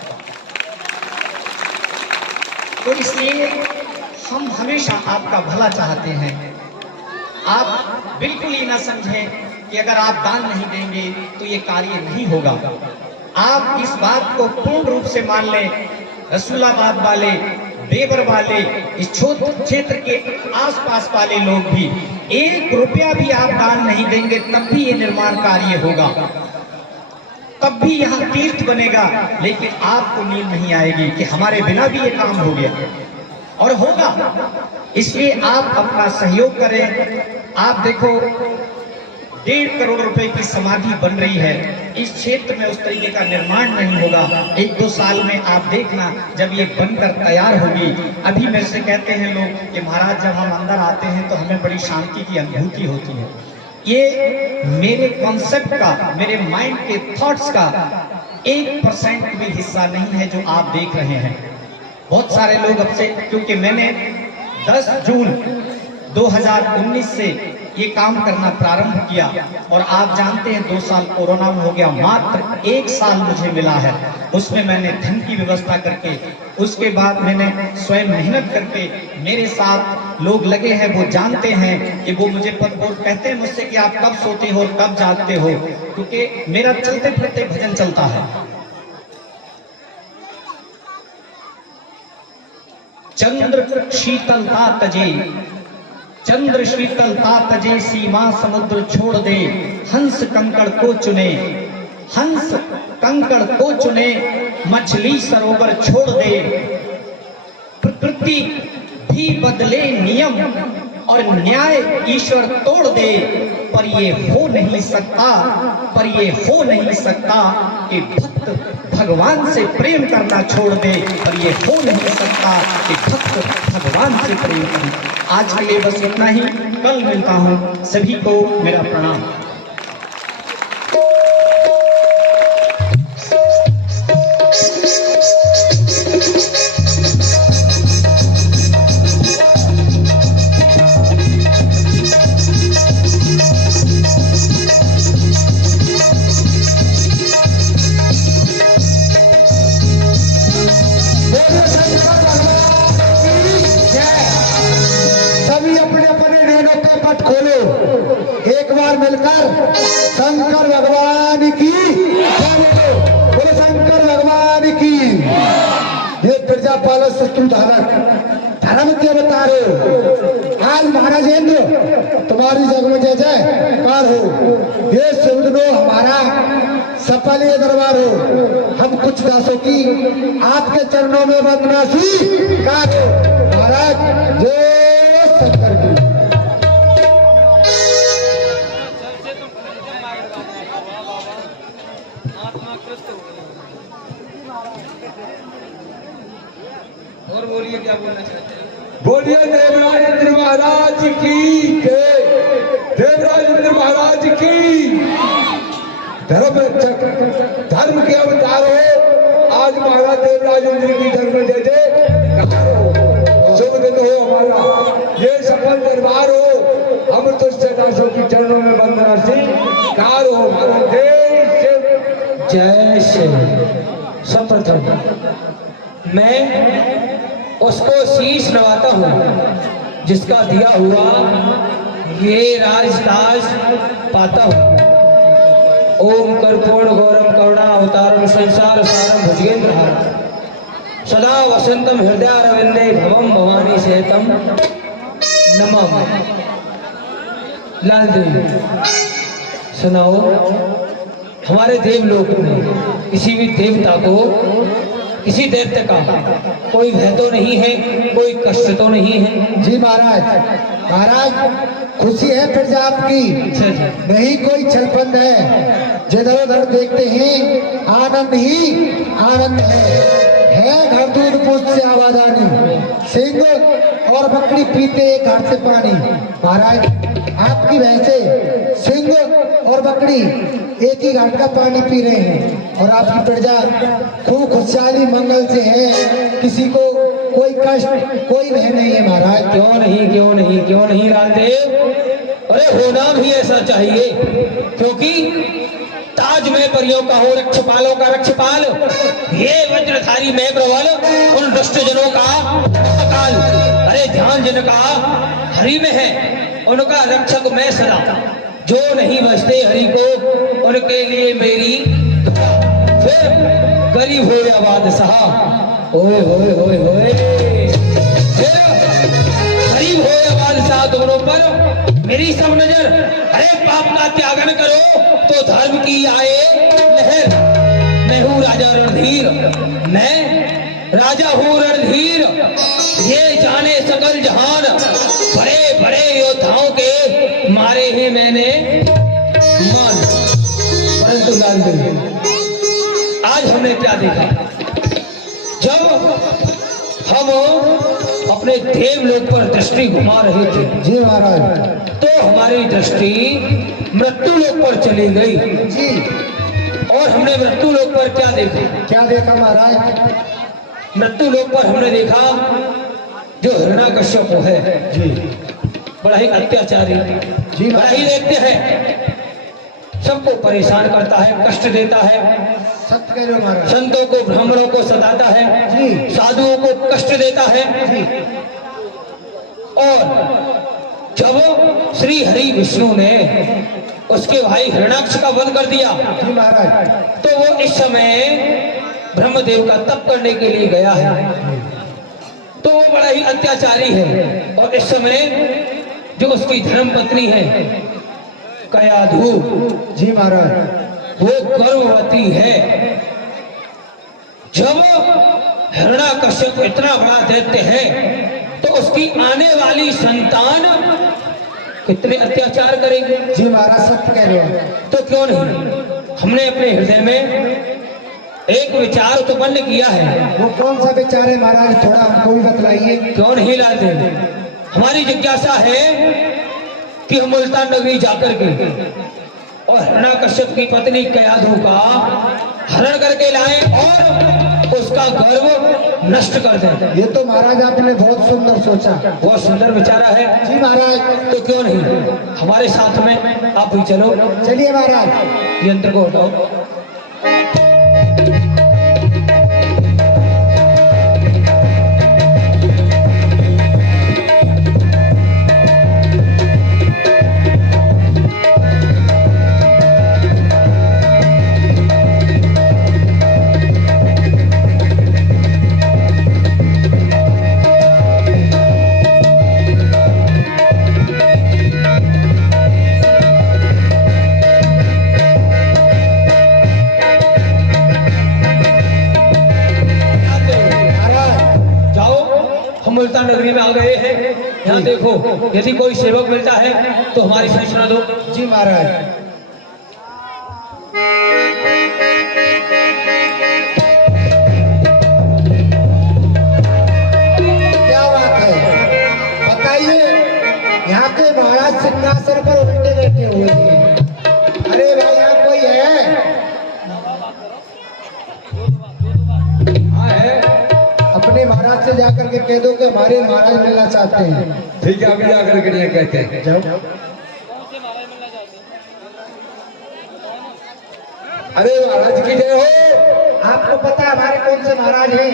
तो इसलिए हम हमेशा आपका भला चाहते हैं। आप बिल्कुल ही ना समझें कि अगर आप दान नहीं देंगे तो ये कार्य नहीं होगा। आप इस बात को पूर्ण रूप से मान लें। रसूलाबाद वाले, देवर वाले, इस क्षेत्र के आसपास वाले लोग भी 1 रुपया भी आप दान नहीं देंगे तब भी ये निर्माण कार्य होगा, तब भी यहाँ तीर्थ बनेगा। लेकिन आपको नींद नहीं आएगी कि हमारे बिना भी ये काम हो गया और होगा। इसलिए आप अपना सहयोग करें। आप देखो 1.5 करोड़ रुपए की समाधि बन रही है, इस क्षेत्र में उस तरीके का निर्माण नहीं होगा। 1-2 साल में आप देखना जब ये बनकर तैयार होगी। अभी मेरे से कहते हैं लोग कि महाराज जब हम अंदर आते हैं तो हमें बड़ी शांति की अनुभूति होती है। ये मेरे कॉन्सेप्ट का, मेरे माइंड के थॉट्स का 1% भी हिस्सा नहीं है जो आप देख रहे हैं। बहुत सारे लोग अब से, क्योंकि मैंने 10 जून 2019 से ये काम करना प्रारंभ किया और आप जानते हैं 2 साल कोरोना में हो गया, मात्र 1 साल मुझे मिला है। उसमें मैंने धन की व्यवस्था करके, उसके बाद मैंने स्वयं मेहनत करके, मेरे साथ लोग लगे हैं, वो जानते हैं कि वो मुझे कहते हैं मुझसे कि आप कब सोते हो और कब जागते हो, क्योंकि मेरा चलते फिरते भजन चलता है। चंद्र शीतलता तजे, चंद्र शीतलता तजे, सीमा समुद्र छोड़ दे, हंस कंकड़ को चुने, हंस कंकड़ को चुने, मछली सरोवर छोड़ दे। प्रकृति भी बदले नियम और न्याय ईश्वर तोड़ दे, पर ये हो नहीं सकता, पर ये हो नहीं सकता कि भक्त भगवान से प्रेम करना छोड़ दे, पर ये हो नहीं सकता कि भक्त भगवान से प्रेम करे। आज के लिए बस इतना ही, कल मिलता हूँ। सभी को मेरा प्रणाम। मिलकर शंकर भगवान की बोलो, शंकर भगवान की। ये प्रजापालक शत्रुधारक धर्म के बता रहे हो। आज महाराजेंद्र तुम्हारी जग में जय जयकार हो। ये सुन लो हमारा सफल ये दरबार हो। हम कुछ दासों की आपके चरणों में वंदना स्वीकार हो। महाराज जय शंकर की। और बोलिए क्या बोलना चाहते हैं? बोलिए देवराजेंद्र महाराज की जय, देवराजेंद्र महाराज की। धर्म रक्षक, धर्म के अवतार हो। आज महाराज देवराजेंद्र की धर्म जय जयकार हो। शुभ दिन हो हमारा, ये सफल दरबार हो। हम तो दासों की चरणों में वंदना स्वीकार हो। महाराज जय श्री। सर्वप्रथम मैं उसको शीश नवाता हूँ जिसका दिया हुआ ये राजताज पाता हूँ। ओम कर्पूर्ण गौरम करुणा अवतारम संसार सारम भुजगेंद्र हारम सदा वसंतम हृदय रविंदे भवम भवानी सहितम नमः। लाल देवी सुनाओ, हमारे देवलोक में किसी भी देवता को, किसी देवता का कोई भय तो नहीं है, कोई कष्ट तो नहीं है? जी महाराज, महाराज खुशी है फिर आपकी, नहीं कोई छलपंद है। जिधर उधर देखते हैं आनंद ही आनंद है। घर दूर पूछ से आवाज आनी, सिंह और बकरी पीते एक घाट से पानी। महाराज आपकी भैंसे सिंह और बकरी एक ही घाट का पानी पी रहे हैं और आपकी प्रजा खूब खुशहाली मंगल से है, किसी को कोई कष्ट कोई भय नहीं है। महाराज क्यों नहीं क्यों नहीं क्यों नहीं राजदेव, अरे होना भी ऐसा चाहिए, क्योंकि ताज में परियों का हो रक्षपालों का रक्षपाल, ये वज्रधारी में प्रबल उन दुष्ट जनों का अकाल। अरे ध्यान जिनका हरि में है उनका रक्षक मैं सदा, जो नहीं बचते हरि को उनके लिए मेरी दुआ। फिर गरीब हो या बादशाह, ओए होए होए होए, फिर गरीब हो या बादशाह दोनों पर मेरी सब नजर। अरे पाप का त्यागन करो तो धर्म की आए लहर। मैं हूँ राजा रणधीर, मैं राजा हूँ रणधीर, ये जाने सकल जहान, बड़े बड़े योद्धाओं के मारे हैं मैंने मान। परंतु लालदेव आज हमने क्या देखा, जब हम अपने देवलोक पर दृष्टि घुमा रहे थे जी महाराज, तो हमारी दृष्टि मृत्यु लोक पर चली गई जी। और हमने मृत्यु लोक पर क्या देखा, क्या देखा महाराज? मृत्यु लोक पर हमने देखा जो हिरण्यकश्यप है जी बड़ा ही अत्याचारी, जी बड़ा ही देखते हैं, सबको परेशान करता है, कष्ट देता है, सत्य कह रहे हो महाराज। संतों को ब्राह्मणों को सताता है जी। साधुओं को कष्ट देता है जी और जब श्री हरि विष्णु ने उसके भाई हिरण्याक्ष का वध कर दिया जी महाराज, तो वो इस समय ब्रह्मदेव का तप करने के लिए गया है, तो वो बड़ा ही अत्याचारी है। और इस समय जो उसकी धर्म पत्नी है कयाधु जी महाराज, वो गर्भवती है। जब हिरण्याकश्यप इतना बड़ा दैत्य है तो उसकी आने वाली संतान कितने अत्याचार करेगी। जी महाराज सत्य कह रहे हो। तो क्यों नहीं हमने अपने हृदय में एक विचार उत्पन्न किया है। वो कौन सा विचार है महाराज, थोड़ा हमको भी बतलाइए। क्यों नहीं लाते, हमारी जिज्ञासा है कि हम मुल्तान नगरी जाकर के और हिरण्याकश्यप की पत्नी कयाधु का हरण करके लाएं और उसका गर्व नष्ट कर दें। ये तो महाराज आपने बहुत सुंदर सोचा। बहुत सुंदर विचारा है जी महाराज, तो क्यों नहीं हमारे साथ में आप भी चलो। चलिए महाराज। यंत्र को हटाओ। मुल्तान नगरी में आ गए हैं। यहाँ देखो, यदि कोई सेवक मिलता है तो हमारी सूचना दो। जी महाराज। क्या बात है, बताइए। यहाँ के महाराज सिंहासन पर उल्टे बैठे हुए हैं। अरे भाई यहाँ कोई है? हाँ है। अपने महाराज से जाकर के कह दो कि हमारे महाराज मिलना चाहते हैं। ठीक है, अभी जाकर के लिए कहते हैं। जाओ। अरे महाराज की जय हो। आपको पता है हमारे कौन से महाराज हैं?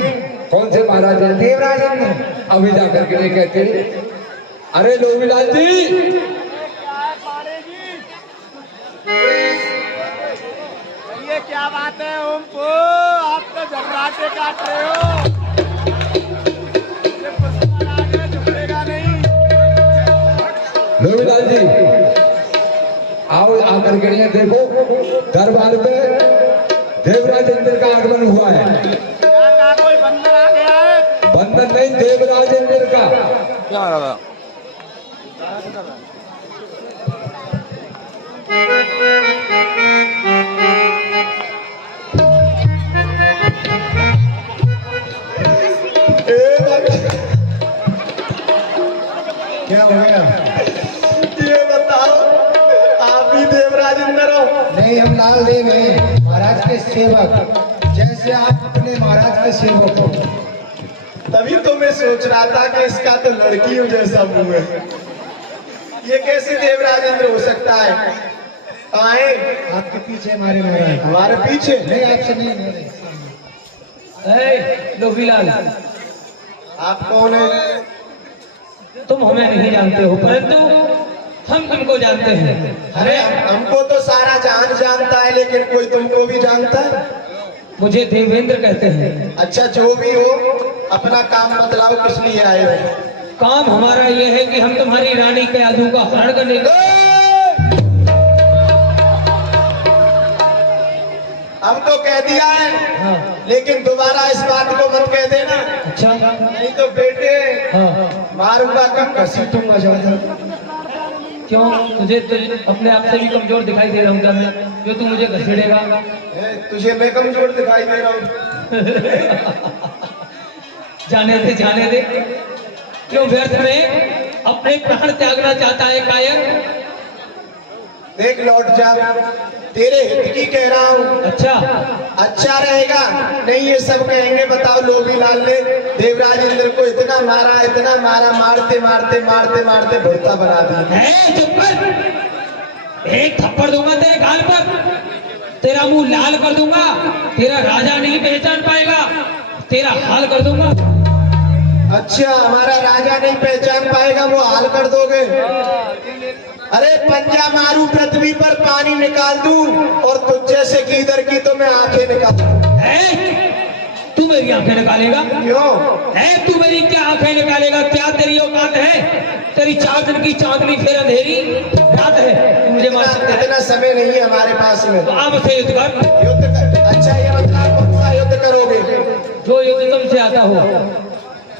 कौन से महाराज हैं? देवराज हैं। अभी जाकर के लिए कहते हैं। अरे लोवीलाल जी, ये क्या बात है ओमपो, आप तो जर्राटे काट रहे हो। ये पुष्पराज है, झुकेगा नहीं। लोवीलाल जी आओ, आकर के लिए देखो, दरबार पे देवराज इंद्र का आगमन हुआ है। यहाँ का कोई बंदर आ गया है? बंधन नहीं, देवराज इंद्र का। सेवक, जैसे आप अपने महाराज के सेवक हो। तभी तो मैं सोच रहा था कि इसका तो लड़कियों जैसा मुंह है, ये कैसे देवराज इंद्र हो सकता है? आए आपके पीछे हमारे महाराज। हमारे पीछे? नहीं, आपसे नहीं, मेरे ए, लोभीलाल, आप कौन है? तुम हमें नहीं जानते हो, परंतु हम तुमको जानते हैं। अरे हमको तो सारा जहान जानता है, लेकिन कोई तुमको भी जानता है? मुझे देवेंद्र कहते हैं। अच्छा, जो भी हो, अपना काम बतलाओ, किस लिए आए हो? काम हमारा ये है कि हम तुम्हारी रानी के आजू का हरण करने का। अब तो कह दिया है, हाँ। लेकिन दोबारा इस बात को मत कह देना, अच्छा। नहीं तो बेटे हाँ। मारूंगा कम, घसीटूंगा ज्यादा। क्यों? तुझे अपने आप से भी कमजोर दिखाई दे रहा हूँ क्या मैं, जो तू मुझे घसीटेगा? तुझे मैं कमजोर दिखाई दे रहा हूँ? जाने दे। क्यों व्यर्थ में अपने प्राण त्यागना चाहता है कायर? देख, लौट जा, तेरे हित की कह रहा हूँ। अच्छा। अच्छा रहेगा? नहीं, ये सब कहेंगे, बताओ लोभीलाल ने देवराज इंद्र को इतना मारा, मारते भुरता बना दिया। चुप कर, एक थप्पड़ दूंगा तेरे गाल पर, तेरा मुंह लाल कर दूंगा, तेरा राजा नहीं पहचान पाएगा, तेरा हाल कर दूंगा। अच्छा, हमारा राजा नहीं पहचान पाएगा, वो हाल कर दोगे? अरे पंजा मारू पृथ्वी पर पानी निकाल दूं, और तुझ जैसे गीदड़ की तो मैं आंखें निकाल दूं। तू मेरी आंखें निकालेगा? क्यों? तू मेरी क्या आंखें निकालेगा? क्या तेरी औकात है? तेरी 4 दिन की चांदनी फिर अंधेरी रात है, तू मुझे मार सकता है? इतना समय नहीं है हमारे पास में। तो आप से युद्ध कर। युद्ध कर? अच्छा, ये मतलब कौन सा युद्ध करोगे? जो युद्ध तुमसे आता हो।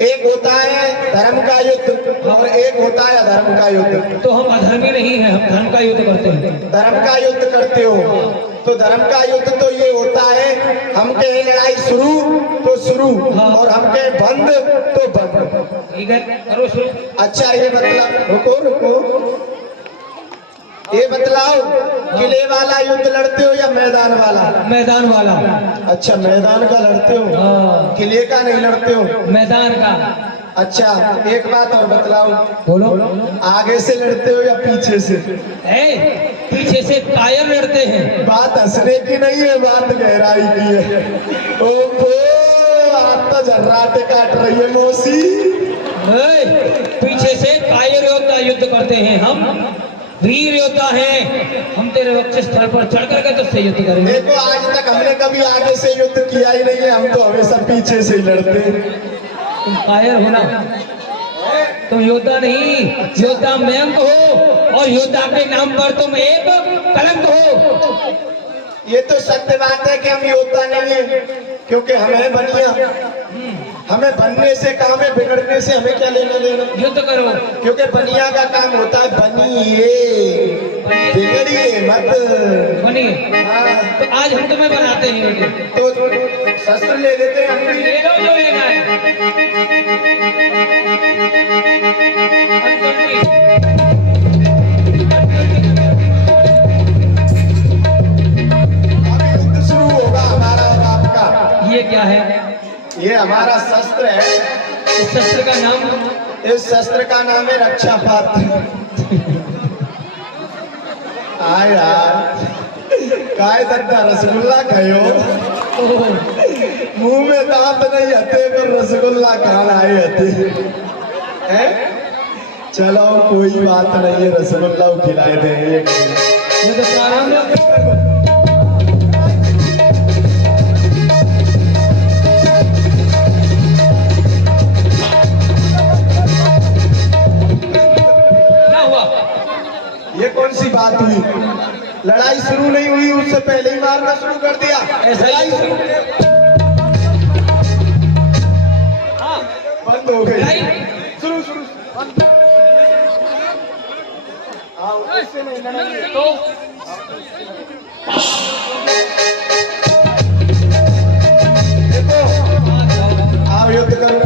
एक होता है धर्म का युद्ध और एक होता है अधर्म का युद्ध। तो हम अधर्मी नहीं हैं, हम धर्म का युद्ध करते हैं। धर्म का युद्ध करते हो? तो धर्म का युद्ध तो ये होता है, हम कहे लड़ाई शुरू तो शुरू, और हम कहे बंद तो बंद। ठीक है, करो शुरू। अच्छा, ये मतलब रुको, ये बतलाओ, किले वाला युद्ध लड़ते हो या मैदान वाला? मैदान वाला। अच्छा, मैदान का लड़ते हो? हाँ। किले का नहीं लड़ते हो? मैदान का। अच्छा, एक बात और बतलाओ, बोलो। आगे से लड़ते हो या पीछे से? पीछे से कायर लड़ते हैं। बात हंसने की नहीं है, बात गहराई की है। ओहो, आप तो जर्राटे काट रही है मौसी। पीछे से कायर योद्धा युद्ध करते हैं, हम वीर योद्धा हैं, हम तेरे वक्ष स्थल पर चढ़ करके तुझसे युद्ध करेंगे। देखो, आज तक हमने कभी आगे से युद्ध किया ही नहीं है, हम तो हमेशा पीछे से ही लड़ते हैं। तुम कायर हो ना, तुम योद्धा नहीं, योद्धा मयंक हो, और योद्धा के नाम पर तुम एक कलंक हो। ये तो सत्य बात है कि हम योद्धा नहीं है, क्योंकि हमें बनिया, हमें बनने से काम है, बिगड़ने से हमें क्या लेना देना? युद्ध करो, क्योंकि बनिया का काम होता है बनिए, बिगड़िए मत। बनिए। हाँ। तो आज हम तुम्हें बनाते हैं बेटे। तो शस्त्र ले लेते हैं हम भी। ले लो जो लेना है। अभी युद्ध शुरू होगा हमारा और आपका। ये क्या है? ये हमारा शस्त्र है। इस शस्त्र का नाम? इस शस्त्र का नाम है रक्षा पात्र। आय यार, काय दद्दा रसगुल्ला खायो, मुंह में दांत नहीं हते पर रसगुल्ला खान आए हते हैं। चलो कोई बात नहीं है, रसगुल्ला खिलाए देंगे। ये तो प्रारंभ। ये कौन सी बात हुई? लड़ाई शुरू नहीं हुई, उससे पहले ही मारना शुरू कर दिया। ऐसा ही शुरू। हाँ, बंद हो गई। शुरू उससे नहीं लड़ाई तो देखो, आप युद्ध करो।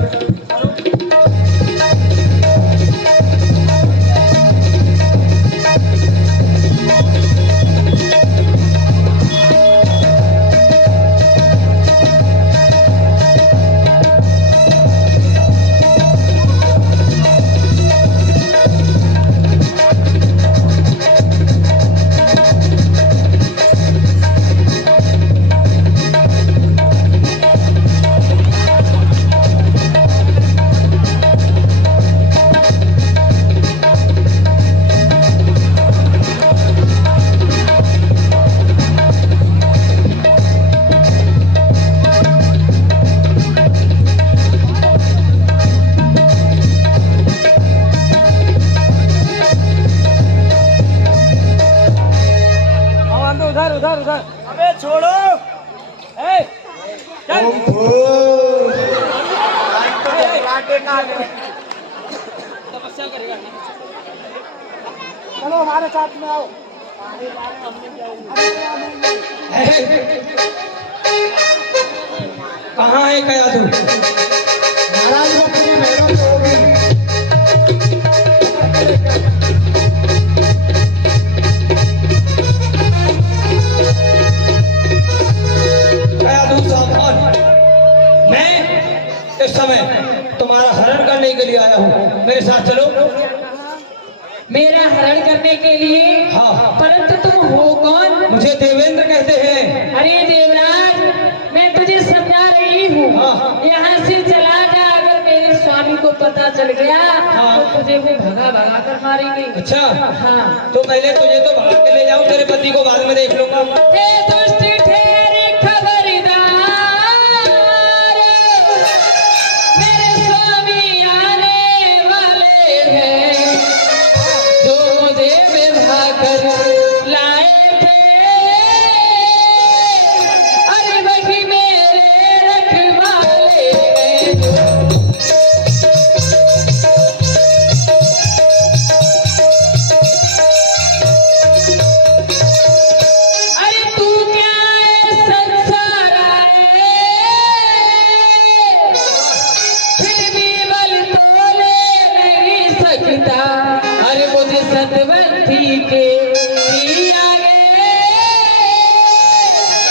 तपस्या करेगा। चलो हमारे साथ में आओ। कहाँ है कयाधु? महाराज वो अपनी मैडम को होगी। कयाधु सावधान, मैं इस समय तुम्हारा हरण करने के लिए आया हूँ, मेरे साथ चलो। मेरा हरण करने के लिए? हाँ। परंतु तुम हो कौन? मुझे देवेंद्र कहते हैं। अरे देवराज, मैं तुझे समझा रही हूँ, हाँ। यहाँ से चला जा। अगर मेरे स्वामी को पता चल गया हाँ। तो तुझे वो भगा भगा कर मारेंगे। अच्छा, हाँ। तो पहले तुझे तो भगा के ले जाऊं, तेरे पति को बाद में देख लूंगा। हे दुष्ट ठहरे खबरदार, मेरे स्वामी आने वाले हैं, जो मुझे विवाह कर लाए थे, अरे वही मेरे रखवाले हैं। अरे तू क्या है संसार आए, फिर भी बल तोले नहीं सकता। अरे मुझे सतवंती के आगे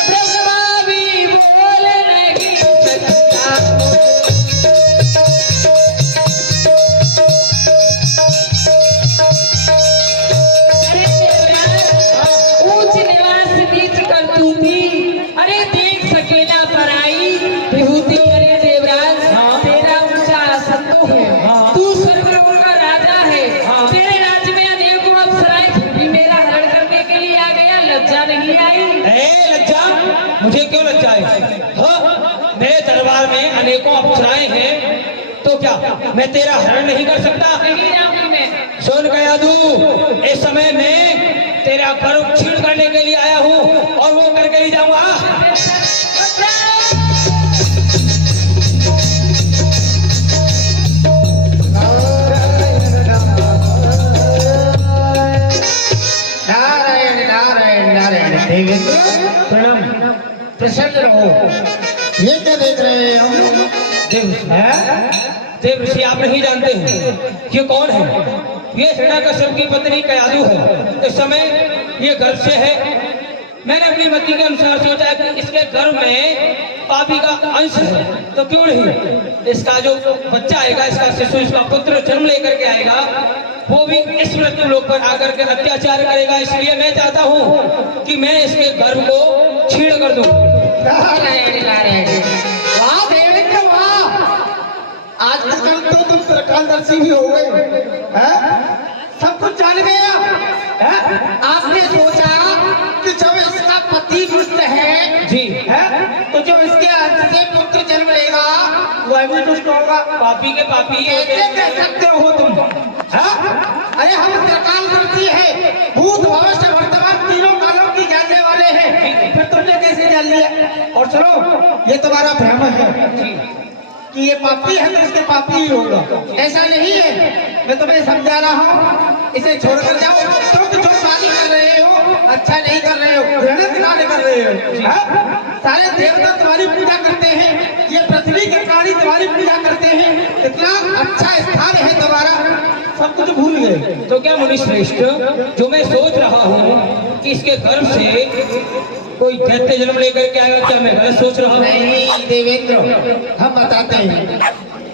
ब्रह्मा भी बोल नहीं सकता। ऊंच निवास नीच करतूती, अरे देख सकेला पराई विभूति। अरे देवराज, तेरा ऊंचा आसन तो है, तू स्वर्गलोक का राजा है, तेरे राज्य में अनेकों अप्सराएं, फिर भी मेरा हरण करने के लिए आ गया, लज्जा नहीं आई? लज्जा? मुझे क्यों लज्जा है? हाँ, मेरे दरबार में अनेकों अप्सराएं हैं, तो क्या मैं तेरा हरण नहीं कर सकता? नहीं जाऊंगी मैं। सुन कयाधु, इस समय मैं तेरा गर्व छीन करने के लिए आया हूँ और वो करके ही जाऊंगा। नारायण नारायण नारायण। देवेंद्र प्रणाम। प्रसन्न रहो। ये क्या देख रहे हैं हम? देव ऋषि, आप नहीं जानते हैं ये कौन है? ये हिरण्याकश्यप की पत्नी कयाधु है। इस समय ये गर्भ से है। मैंने अपनी मति के अनुसार सोचा कि इसके गर्भ में पापी का अंश है, तो क्यों नहीं इसका जो बच्चा आएगा, इसका शिशु, इसका पुत्र जन्म लेकर के आएगा, वो भी इस मृत्यु लोक पर आकर के अत्याचार करेगा। इसलिए मैं चाहता हूँ कि मैं इसके गर्भ को छीण कर दूं। नारायण नारायण। वाह देवेंद्र वाह, आजकल तो तुम त्रिकालदर्शी भी हो गए हैं? सब कुछ जान गए हैं? आपने सोचा कि जब इसका पति दुष्ट है जी है, तो जब इसके अंश से पुत्र जन्म लेगा वह भी दुष्ट होगा। पापी के पापी ही होते कैसे हैं। कह सकते हो तुम? हाँ? अरे हम त्रिकालदर्शी है, भूत भविष्य वर्तमान तीनों कालों की जानने वाले हैं, फिर तुमने कैसे जान लिया? और सुनो, ये तुम्हारा भ्रम है कि ये पापी है तो इसके पापी ही होगा, ऐसा नहीं है। मैं तुम्हें समझा रहा हूँ, इसे छोड़कर जाओ। तुम जो शादी कर रहे हो अच्छा नहीं कर रहे हो, मेहनत ना कर रहे हो। हाँ? सारे देवता तुम्हारी पूजा करते हैं, ये पृथ्वी के प्राणी तुम्हारी पूजा करते हैं, इतना अच्छा स्थान है तुम्हारा, सब कुछ भूल गए। तो क्या मुनि श्रेष्ठ, जो मैं सोच रहा हूँ कि इसके गर्भ से कोई दैत्य जन्म लेकर के आएगा, क्या मैं गलत सोच रहा हूँ? नहीं देवेंद्र, हम बताते हैं,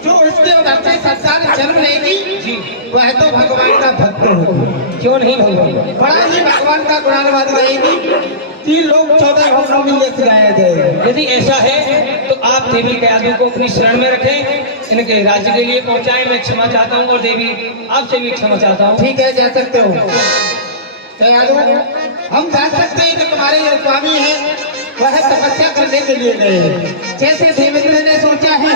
जो इसके उधर से संतान जन्म लेगी वह तो भगवान का भक्त होगी। क्यों नहीं भगवान? बड़ा ही भगवान का गुणानुवाद गाएगी, 3 लोग 14 भवनों में यश गाया जाएगा। यदि ऐसा है तो आप देवी कयाधु को अपनी शरण में रखें, इनके राज्य के लिए पहुंचाएं। मैं क्षमा चाहता हूं और देवी आपसे भी क्षमा चाहता हूं। ठीक है, जा सकते हो। कयाधु, हम जान सकते हैं कि तुम्हारे जो स्वामी हैं वह तपस्या करने के लिए गए हैं। जैसे देवेंद्र ने सोचा है,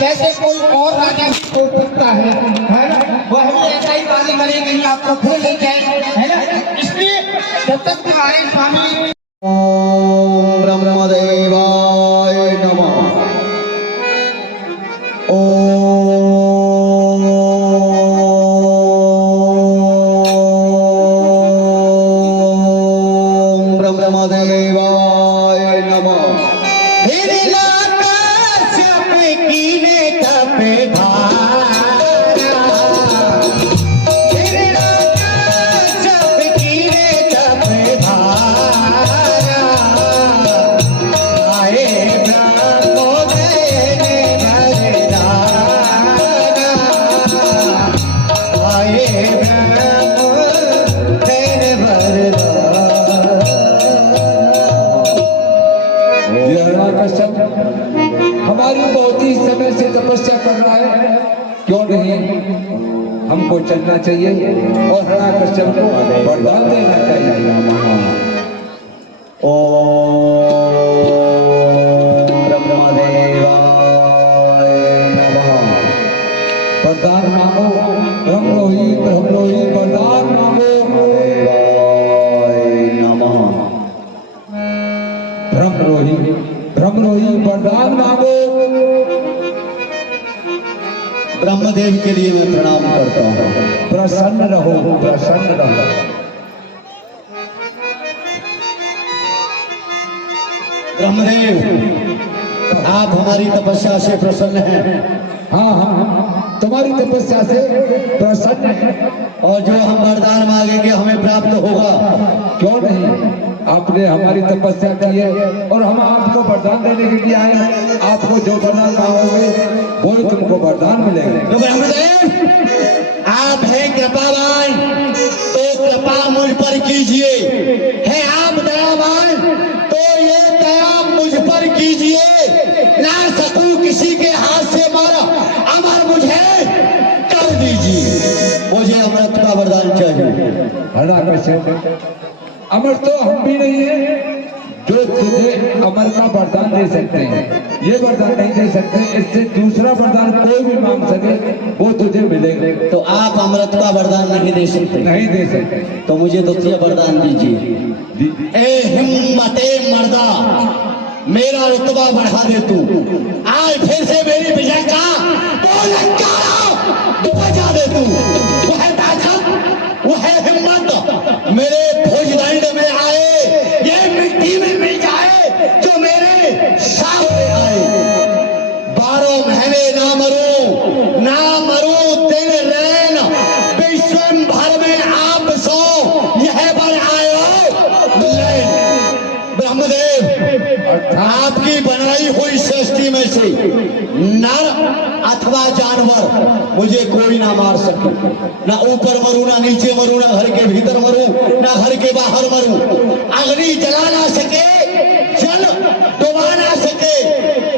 जैसे कोई और राजा भी सोच सकता है ना? वह भी ऐसा ही कार्य करेंगे, आपको फिर ले जाए, है ना? इसलिए जब तक तुम्हारे स्वामी ओम ब्रह्मदेवाय नमः। ओम क्यों नहीं हमको चलना चाहिए और हराकश्यप को वरदान देना चाहिए। वरदान मांगो, ब्रह्मरोही वरदान मांगो। ब्रह्मरोही वरदान मांगो। ब्रह्मदेव के लिए मैं प्रणाम करता हूँ। प्रसन्न रहो, प्रसन्न रहो। ब्रह्मदेव, आप हमारी तपस्या से प्रसन्न हैं। हाँ हाँ, तुम्हारी तपस्या से प्रसन्न है और जो हम वरदान मांगेंगे हमें प्राप्त होगा। क्यों नहीं? आपने हमारी तपस्या की है और हम आपको वरदान देने के लिए आए हैं। आपको जो वरदान मांगोगे वो तुमको वरदान मिलेगा। तो ब्रह्मदेव, आप हैं कृपावान, तो कृपा मुझ पर कीजिए। है आप दयावान, तो ये दया मुझ पर कीजिए। ना सकूं किसी के हाथ से मारा, अमर मुझे कर दीजिए। मुझे अमृत का वरदान चाहिए। हराकश्यप, अमर तो हम भी नहीं है जो तुझे अमर का वरदान दे सकते हैं। ये वरदान नहीं दे सकते, इससे दूसरा वरदान कोई भी मांग सके वो तुझे मिलेगा। तो आप अमृत का वरदान नहीं दे सकते? नहीं दे सकते। तो मुझे द्वितीय वरदान दीजिए। ए हिम्मते मर्दा, मेरा रुतबा बढ़ा दे तू। आज फिर से मेरी विजय का बजा दे तू। वह ताकत, वह हिम्मत मेरे भुजदंड में आए, ये मिट्टी में मिल जाए जो मेरे सामने आए। 12 महीने ना मरूं दिन रैन, विश्व भर में आप सो यह बल आयो लैन। ब्रह्मदेव, आपकी बनाई हुई सृष्टि में से नर अथवा जानवर मुझे कोई ना मार सके। ना ऊपर मरूं, ना नीचे मरूं, ना घर के भीतर मरूं, ना घर के बाहर मरूं। अग्नि जला ना सके, जल डुबा ना सके।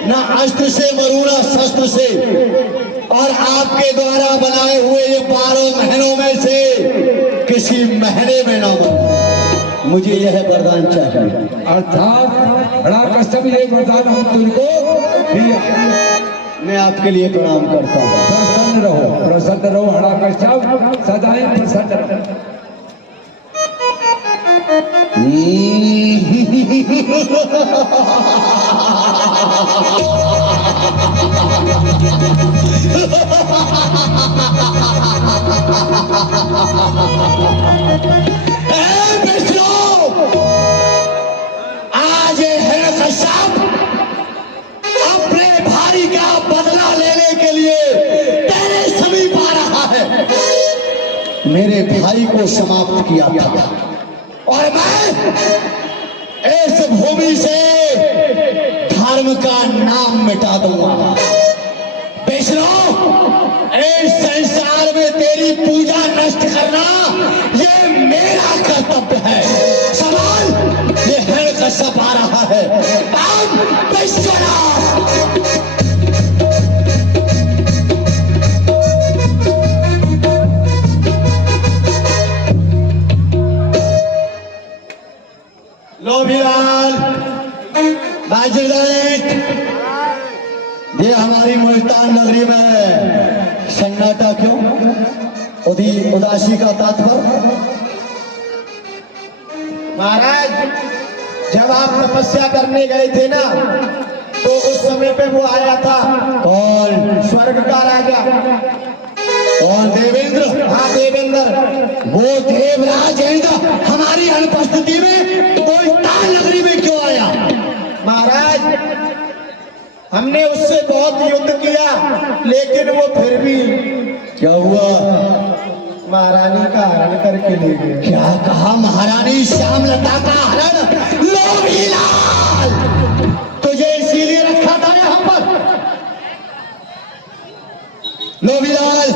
ना अस्त्र से मरूं, ना शस्त्र से। और आपके द्वारा बनाए हुए ये 12 महीनों में से किसी महीने में ना मरूं। मुझे यह वरदान चाहिए। अर्थात हराकश्यप, ये वरदान हम तुझको दिया। मैं आपके लिए प्रणाम करता हूँ। प्रसन्न रहो, प्रसन्न रहो। हराकश्यप सदाई प्रसन्न रहो। आज हिरण्यकश्यप अपने भाई का बदला लेने के लिए तेरे समीप आ रहा है। मेरे भाई को समाप्त किया था और मैं इस भूमि से धर्म का नाम मिटा दूंगा। विष्णु, इस संसार में तेरी पूजा नष्ट करना ये मेरा कर्तव्य है। सवाल ये हिरण्यकश्यप आ रहा है। अब विश्वनाथ, लोभिलाल, ये हमारी मुल्तान नगरी में सन्नाटा क्यों? उदासी का तात्पर्य? महाराज, जब आप तपस्या करने गए थे ना, तो उस समय पे वो आया था। कौन? स्वर्ग का राजा। कौन? देवेंद्र? हाँ, देवेंद्र। वो देवराज इंद्र हमारी अनुपस्थिति में मुल्तान नगरी में क्यों आया? महाराज, हमने उससे बहुत युद्ध किया, लेकिन वो फिर भी क्या हुआ? महारानी का हरण करके ले गए। क्या कहा? महारानी श्यामलता का हरण? लोभीलाल, तुझे इसीलिए रखा था यहाँ पर। लोभीलाल,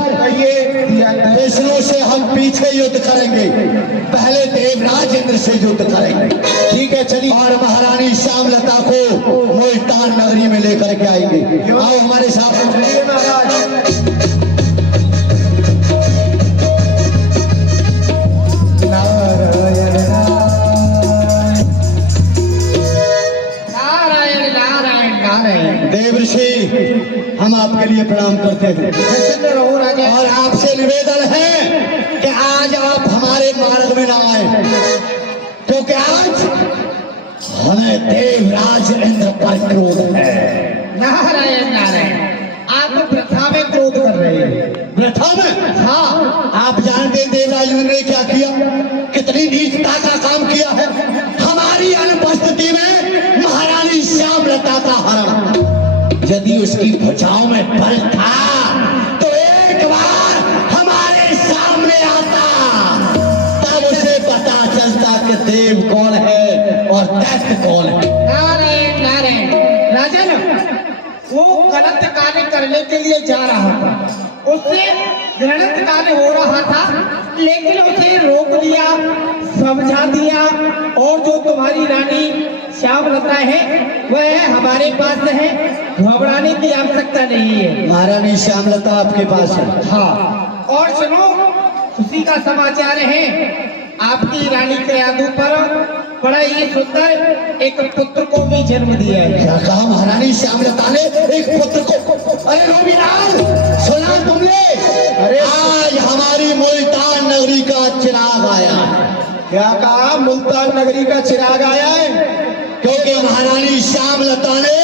विष्णु से हम पीछे युद्ध करेंगे, पहले देवराज इंद्र से युद्ध करेंगे। ठीक है, चलिए। और महारानी श्यामलता को मुल्तान नगरी में लेकर के आएंगे। आओ हमारे साथ। चलिए महाराज। आपसे निवेदन है कि आज आप हमारे मार्ग में ना आए, क्योंकि आज हमें देवराज इंद्र पर क्रोध है। नारायण नारायण, आप तो प्रथा में क्रोध कर रहे हैं। प्रथा में? हाँ, आप जानते हैं देवराज इंद्र ने क्या किया, कितनी नीचता का काम किया है। हमारी अनुपस्थिति में महारानी श्यामलता का हरण, यदि उसकी भुजाओं में बल था तो एक बार हमारे सामने आता, तब उसे पता चलता कि देव कौन है और दैत्य कौन है। नारायण नारायण, राजन वो गलत कार्य करने के लिए जा रहा था, उससे गलत कार्य हो रहा था, लेकिन उसे रोक लिया, समझा दिया। और जो तुम्हारी रानी श्यामलता है वह हमारे पास है, घबराने की आवश्यकता नहीं है। महारानी श्यामलता आपके पास है? हाँ, और सुनो, खुशी का समाचार है, आपकी रानी के यादों पर बड़ा ही सुंदर एक पुत्र को भी जन्म दिया है। क्या कहा महारानी श्यामलता ने, एक पुत्र को? अरे रोबीलाल, सुना तुमने? अरे आज हमारी मुल्तान नगरी का चिराग आया। क्या कहा? मुल्तान नगरी का चिराग आया है? क्योंकि महारानी श्यामलता ने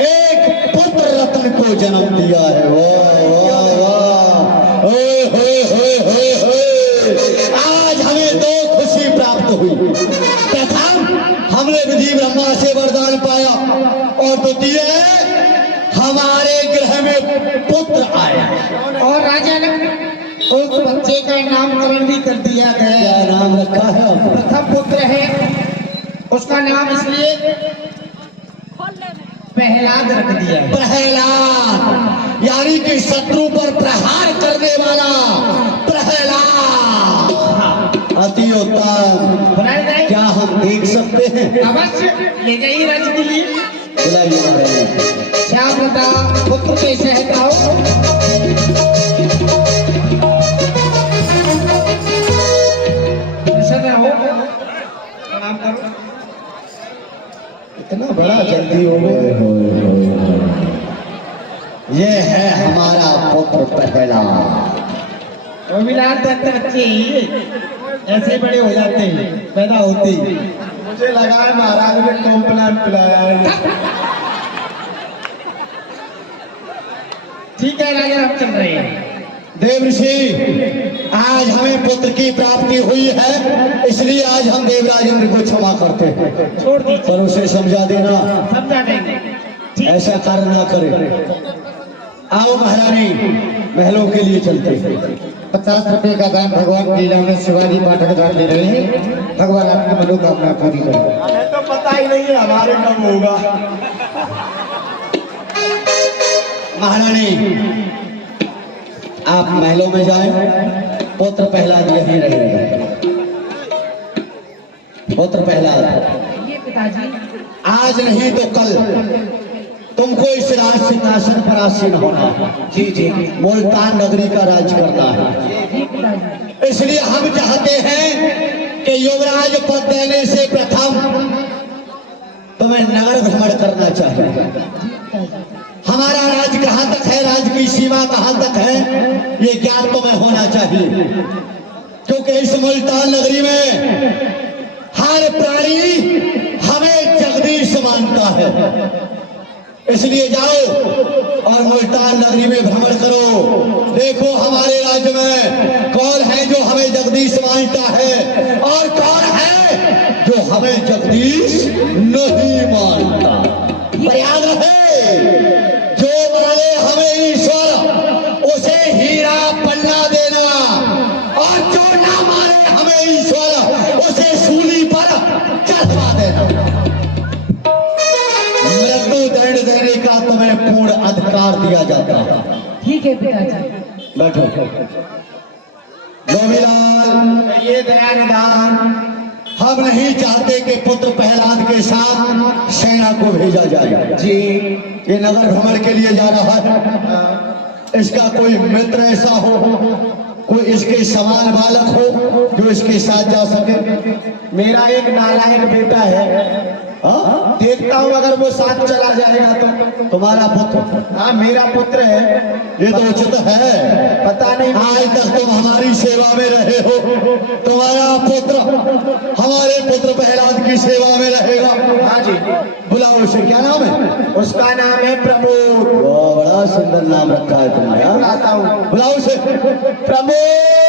एक पुत्र रत्न को जन्म दिया है। वाह वाह वाह, ओए होए होए होए होए, आज हमें दो खुशी प्राप्त हुई। प्रथम, हमने विधि ब्रह्मा से वरदान पाया, और द्वितीय हमारे गृह में पुत्र आया। और राजन, उस बच्चे का नामकरण भी कर दिया गया। क्या नाम रखा है? प्रथम पुत्र है, उसका नाम इसलिए प्रहलाद रख दिया है। प्रहलाद, यानी कि शत्रु पर प्रहार करने वाला प्रहलाद। अति उत्तम। क्या हम देख सकते हैं? अवश्य, ले जाइए राजगिरी। बुलाइए। श्यामलता पुत्र के सहता हो। प्रणाम करो। इतना बड़ा जल्दी हो गया। ये है हमारा पुत्र प्रहलाद। रोबीलाल दत्त बच्चे ऐसे बड़े हो जाते हैं पैदा होते ही। मुझे लगा है महाराज ने कॉम्प्लान पिलाया है। ठीक है राजा, हम चल रहे हैं। देव ऋषि, आज हमें पुत्र की प्राप्ति हुई है, इसलिए आज हम देवराज इंद्र को क्षमा करते हैं। छोड़ दीजिए, पर उसे समझा देना, समझा देंगे। ठीक, ऐसा कार्य ना करे। आओ महारानी, महलों के लिए चलते हैं। 50 रुपए का दान भगवान लीला में शिवाजी पाठक दान ले रहे हैं। भगवान आपकी मनोकामना पूरी करे। हमें तो पता ही नहीं है हमारे कब होगा। महारानी, आप महलों में जाएं, पुत्र प्रहलाद यहीं रहेगा। पुत्र प्रहलाद, आज नहीं तो कल तुमको इस राज सिंहासन पर आसीन होना है। जी जी, मुल्तान नगरी का राज करना है। इसलिए हम चाहते हैं कि युवराज पद देने से प्रथम तुम्हें नगर भ्रमण करना चाहिए। हमारा राज कहाँ तक है, राज की सीमा कहाँ तक है, ये ज्ञान तुम्हें होना चाहिए। क्योंकि इस मुल्तान नगरी में हर प्राणी हमें जगदीश मानता है। इसलिए जाओ और मुल्तान नगरी में भ्रमण करो। देखो हमारे राज्य में कौन है जो हमें जगदीश मानता है और कौन है जो हमें जगदीश नहीं मानता। पर याद रहे, जो माने हमें ईश्वर उसे हीरा पन्ना देना, और जो ना माने हमें ईश्वर उसे सूली पर चढ़वा देना। मृत्यु दंड देने का तुम्हें पूर्ण अधिकार दिया जाता है। ठीक है पिताजी। बैठो। गोविलाल, ये दया निदान, हम नहीं चाहते कि पुत्र प्रहलाद के साथ सेना को भेजा जाए। जी, ये नगर भ्रमण के लिए जा रहा है। इसका कोई मित्र ऐसा हो, कोई इसके समान बालक हो जो इसके साथ जा सके। मेरा एक नालायक बेटा है हाँ? देखता हूँ अगर वो साथ चला जाएगा तो। तुम्हारा पुत्र? हाँ मेरा पुत्र है। ये तो उचित है। पता नहीं आज तक तुम हमारी सेवा में रहे हो, तुम्हारा पुत्र हमारे पुत्र प्रहलाद की सेवा में रहेगा। हाँ जी। बुलाओ उसे, क्या नाम है? उसका नाम है प्रमोद। ओ, बड़ा सुंदर नाम रखा है तुमने। हाँ? बुलाता हूँ। बुलाओ उसे। प्रमोद।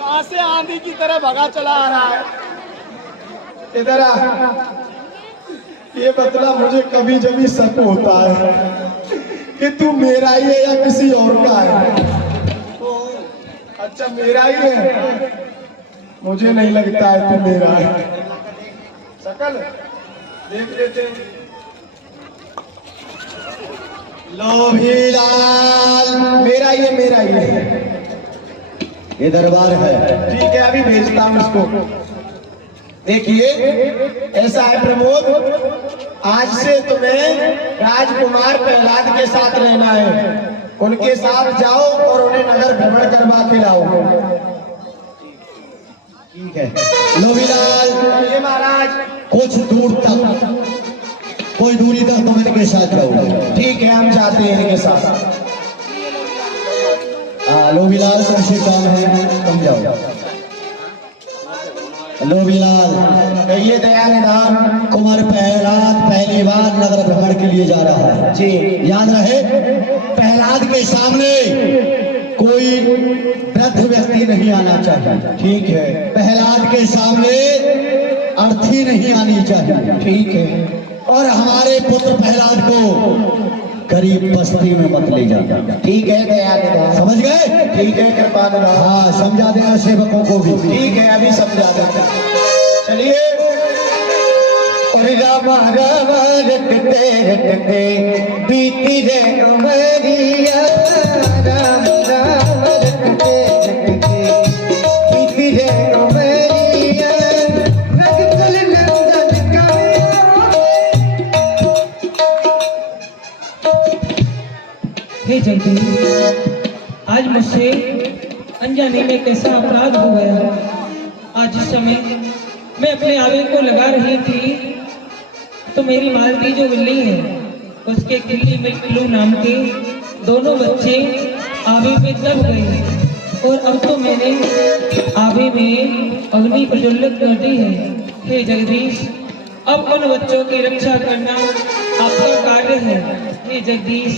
कहां से आंधी की तरह भगा चला आ रहा है? इधर आ। ये बतला, मुझे कभी जभी शक होता है कि तू मेरा ही है या किसी और का है। अच्छा मेरा ही है? मुझे नहीं लगता है तू मेरा है। शकल देख लेते हैं। लोभीलाल, मेरा ही है, मेरा ही है। ये दरबार है। ठीक है, अभी भेजता हूँ उसको। देखिए ऐसा है प्रमोद, आज से तुम्हें राजकुमार प्रहलाद के साथ रहना है। उनके साथ जाओ और उन्हें नगर भ्रमण करवा के लाओ। ठीक है लोभीलाल। ये महाराज कुछ दूर तक, कोई दूरी तक तुम इनके साथ जाओगे। ठीक है, हम जाते हैं इनके साथ। लोभीलाल तुमसे काम है, तुम जाओ। लोभीलाल, ये दया निधान कुमार प्रहलाद पहली बार नगर भ्रमण के लिए जा रहा है जी। याद रहे, प्रहलाद के सामने कोई वृद्ध व्यक्ति नहीं आना चाहिए। ठीक है। प्रहलाद के सामने अर्थी नहीं आनी चाहिए। ठीक है। और हमारे पुत्र प्रहलाद को गरीब बस्ती में मत ले जाना। ठीक है दया निधान। समझ गए? ठीक है कृपा निधान। हाँ, समझा देना सेवकों को भी। ठीक है, अभी समझा देते। चलिए। राम राम रटते रटते बीती रे उमरिया, राम राम रटते रटते बीती रे उमरिया, रघुकुल नंदन का। हे जगदीश, आज मुझसे अनजाने में कैसा अपराध हो गया। आज इस समय मैं अपने आवे को लगा रही थी तो मेरी मालती जो बिल्ली है, उसके किल्ली में किल्लू नाम के दोनों बच्चे आवे में दब गए और अब तो मैंने आवे में अग्नि प्रज्वलित कर दी है। हे जगदीश, अब उन बच्चों की रक्षा करना आपका कार्य है। हे जगदीश,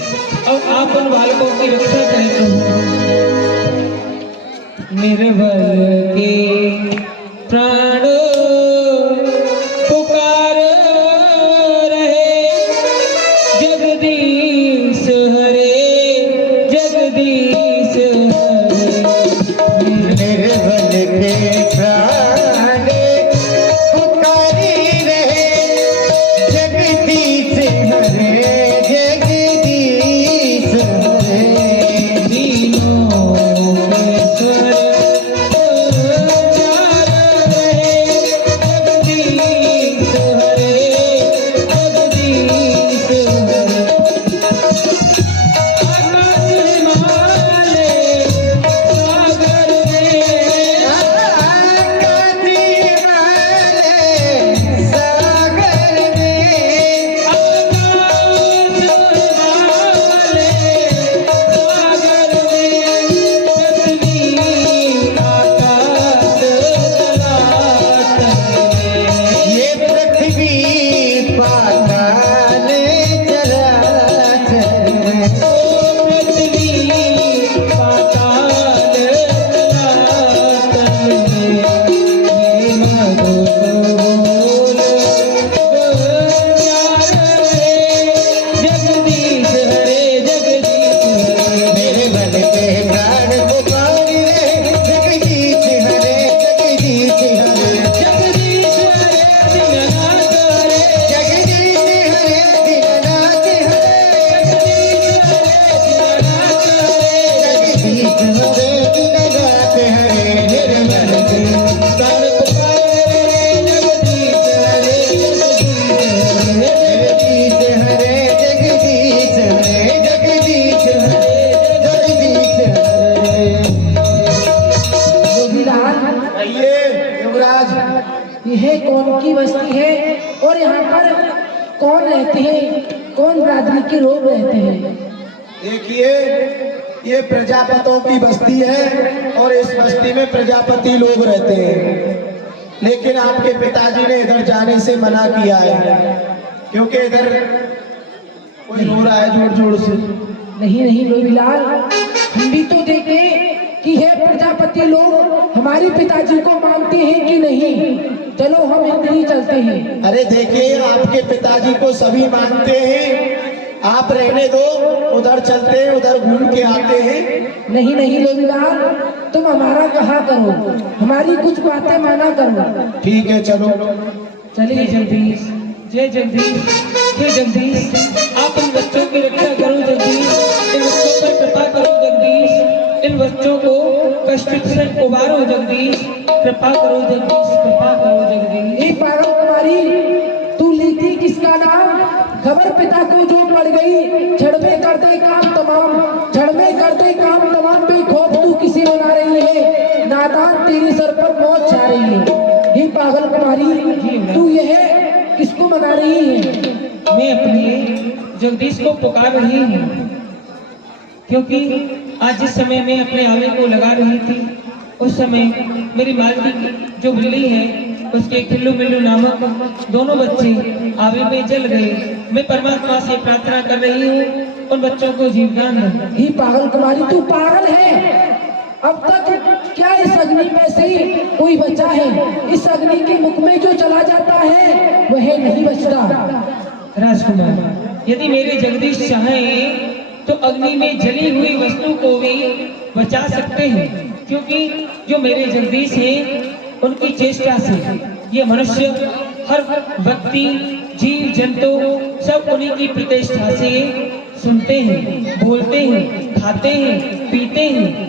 अब आप उन बालकों की रक्षा करें प्रभु। निर्बल के प्राणों पुकार रहे, जगदीश हरे, जगदीश हरे। निर्बल के प्राण पुकारी रहे, जगदीश हरे, जगदीश हरे। तीनों के स्वर चार रहे, कौन रहते हैं, कौन बिरादरी के लोग रहते हैं? देखिए, ये प्रजापतों की बस्ती है और इस बस्ती में प्रजापति लोग रहते हैं, लेकिन आपके पिताजी ने इधर जाने से मना किया है, क्योंकि इधर कोई हो रहा है जोर जोर से। नहीं नहीं लोहीलाल, हम भी तो देखें कि है प्रजापति लोग हमारे पिताजी को मानते हैं कि नहीं। चलो हम इधर ही चलते हैं। अरे देखिए, आपके पिताजी को सभी मानते हैं, आप रहने दो, उधर चलते हैं, उधर घूम के आते हैं। नहीं नहीं लोहीलाल, तुम हमारा कहा करो, हमारी कुछ बातें माना करो। ठीक है, चलो। चलिए जगदीश, जय जगदीश, जय जगदीश। आप इन बच्चों की रक्षा करो जगदीश, इन बच्चों पर कृपा करो जगदीश, इन बच्चों को कष्ट से उबारो जगदीश, कृपा करो जगदीश, कृपा करो जगदीश। ये पागल कुमारी, तू लिखती किसका नाम? खबर पिता को जो पड़ गई, झड़पे करते काम तमाम, झड़पे करते काम तमाम पे खौफ तू किसी बना रही है, नादान तेरी सर पर मौत छा रही है। ये पागल कुमारी, तू यह किसको मना रही है? मैं अपने जगदीश को पुकार रही हूँ, क्योंकि आज जिस समय मैं अपने आवे को लगा रही थी, उस समय मेरी मालती जो बिल्ली है, उसके खिल्लू मिल्लू नामक दोनों बच्चे आवे में जल गए। मैं परमात्मा से प्रार्थना कर रही हूँ उन बच्चों को जीवदान दे। ही पागल कुमारी, तू पागल है। अब तक क्या इस अग्नि में से कोई बचा है? इस अग्नि के मुख में जो चला जाता है वह नहीं बचता। राजकुमार, यदि मेरे जगदीश चाहें तो अग्नि में जली हुई वस्तु को भी बचा सकते हैं, क्योंकि जो मेरे जगदीश हैं उनकी चेष्टा से ये मनुष्य, हर व्यक्ति, जीव जंतु सब उन्हीं की प्रतिष्ठा से सुनते हैं, बोलते हैं, खाते हैं, पीते हैं,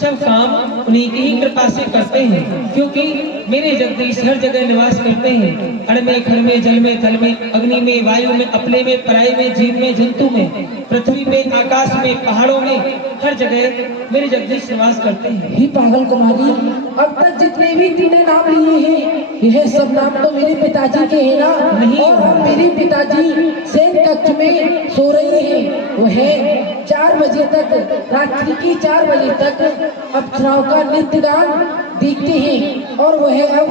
सब काम उन्हीं की ही कृपा से करते हैं, क्योंकि मेरे जगदीश हर जगह निवास करते हैं। अड़ में, घर में, जल में, थल में, अग्नि में, वायु में, अपने में, पराई में, जीव में, जंतु में, पृथ्वी पे, आकाश में, पहाड़ों में, हर जगह मेरे जगदीश निवास करते हैं। ही पागल कुमारी, अब तक जितने भी तूने नाम लिए हैं, यह सब नाम तो मेरे पिताजी के हैं ना? नहीं, और मेरे पिताजी शयन कक्ष में सो रहे हैं। वह 4 बजे तक, रात्रि की 4 बजे तक अप्सराओं का नृत्य गान देखते हैं, और वह अब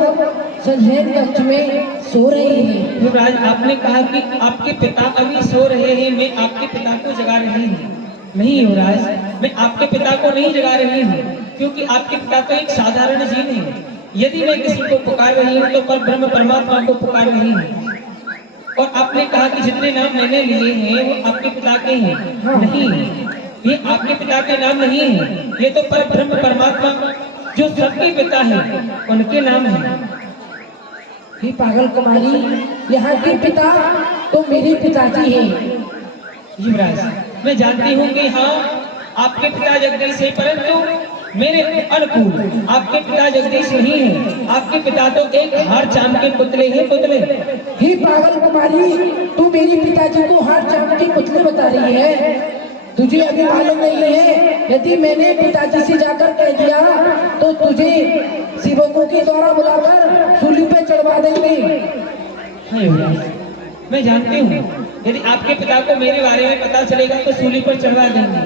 शयन कक्ष में सो रहे हैं। युवराज, आपने कहा कि आपके पिता अभी सो रहे हैं, मैं आपके पिता को जगा रही हूँ। नहीं युवराज, मैं आपके पिता को नहीं जगा रही हूँ, क्योंकि आपके पिता तो एक साधारण जीव है। यदि मैं किसी को पुकार रही हूँ तो पर ब्रह्म परमात्मा को पुकार रही हूँ। और आपने कहा कि जितने नाम मैंने लिए हैं वो आपके पिता के हैं। नहीं, ये आपके पिता के नाम नहीं है, ये तो पर ब्रह्म परमात्मा जो सबके पिता है उनके नाम है। ही पागल कुमारी, यहाँ के पिता तो मेरे पिताजी हैं। युवराज, मैं जानती हूँ कि हाँ आपके पिता जगदीश है, परंतु मेरे अनुकूल आपके पिता जगदीश नहीं है। आपके पिता तो एक हार चांद के पुतले हैं, पुतले। ही पागल कुमारी, तू मेरे पिताजी को हार चांद के पुतले बता रही है? तुझे अभी मालूम नहीं है, यदि मैंने पिताजी से जाकर कह दिया तो तुझे सेवकों के द्वारा बुलाकर सूली पे चढ़वा देंगे। मैं जानती हूँ, यदि आपके पिता को मेरे बारे में पता चलेगा तो सूली पर चढ़वा देंगे,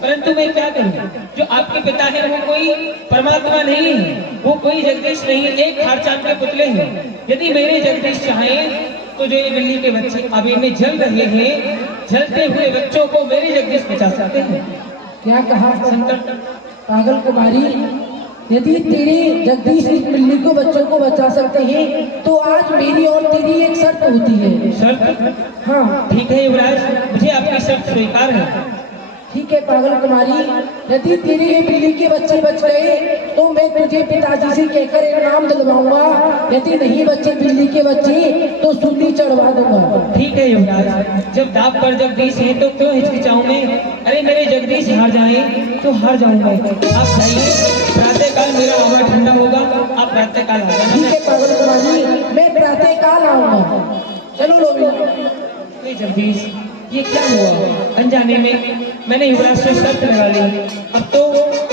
परंतु मैं क्या करूं? जो आपके पिता है वो कोई परमात्मा नहीं है, वो कोई जगदीश नहीं है, एक हार चांद के पुतले हैं। यदि मेरे जगदीश चाहें तो जो ये बिल्ली के बच्चे अभी में जल रहे हैं, जलते हुए बच्चों को मेरे जगदीश बचा सकते हैं। क्या कहा संकट? पागल कुमारी, यदि तेरे जगदीश इस बिल्ली को बच्चों को बचा सकते हैं तो आज मेरी और तेरी एक शर्त होती है। शर्त? हाँ। ठीक है युवराज, मुझे आपकी शर्त स्वीकार है। ठीक है पागल कुमारी, यदि तेरे ये बिल्ली के बच्चे बच गए तो मैं तुझे पिताजी से कहकर एक नाम दिलवाऊंगा, यदि नहीं बच्चे बिल्ली के बच्चे तो सूली चढ़वा दूंगा। ठीक है युवराज, जब दाव पर जगदीश है तो क्यों हिचकिचाऊं मैं? अरे मेरे जगदीश हार जाए तो हार जाऊंगा। आप जाइए, प्रातः काल मेरा आवा ठंडा होगा, आप प्रातः काल आ जाना। ठीक है पागल कुमारी, मैं प्रातः काल आऊंगा। चलो लोग। जगदीश, ये क्या हुआ? अनजाने में मैंने युवराज से शर्त लगा ली। अब तो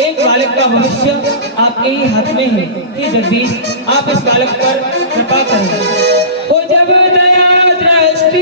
एक बालक का भविष्य आपके ही हाथ में है। ये जगदीश, आप इस बालक पर कृपा करें। ओ जब दया दृष्टि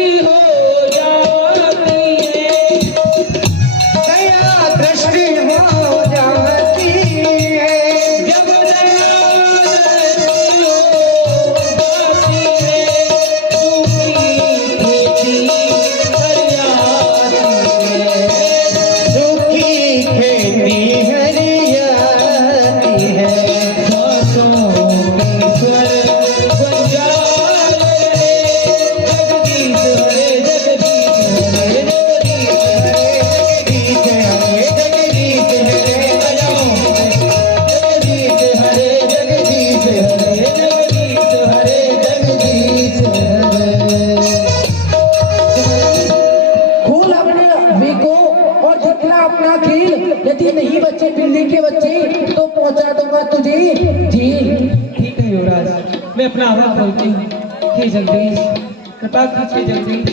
ये नहीं बच्चे दिल्ली के बच्चे तो पहुंचा दूंगा तुझे जी। ठीक है युवराज, मैं अपना आवाज बोलती हूँ। हे जगदीश, कृपा कीजिए जगदीश।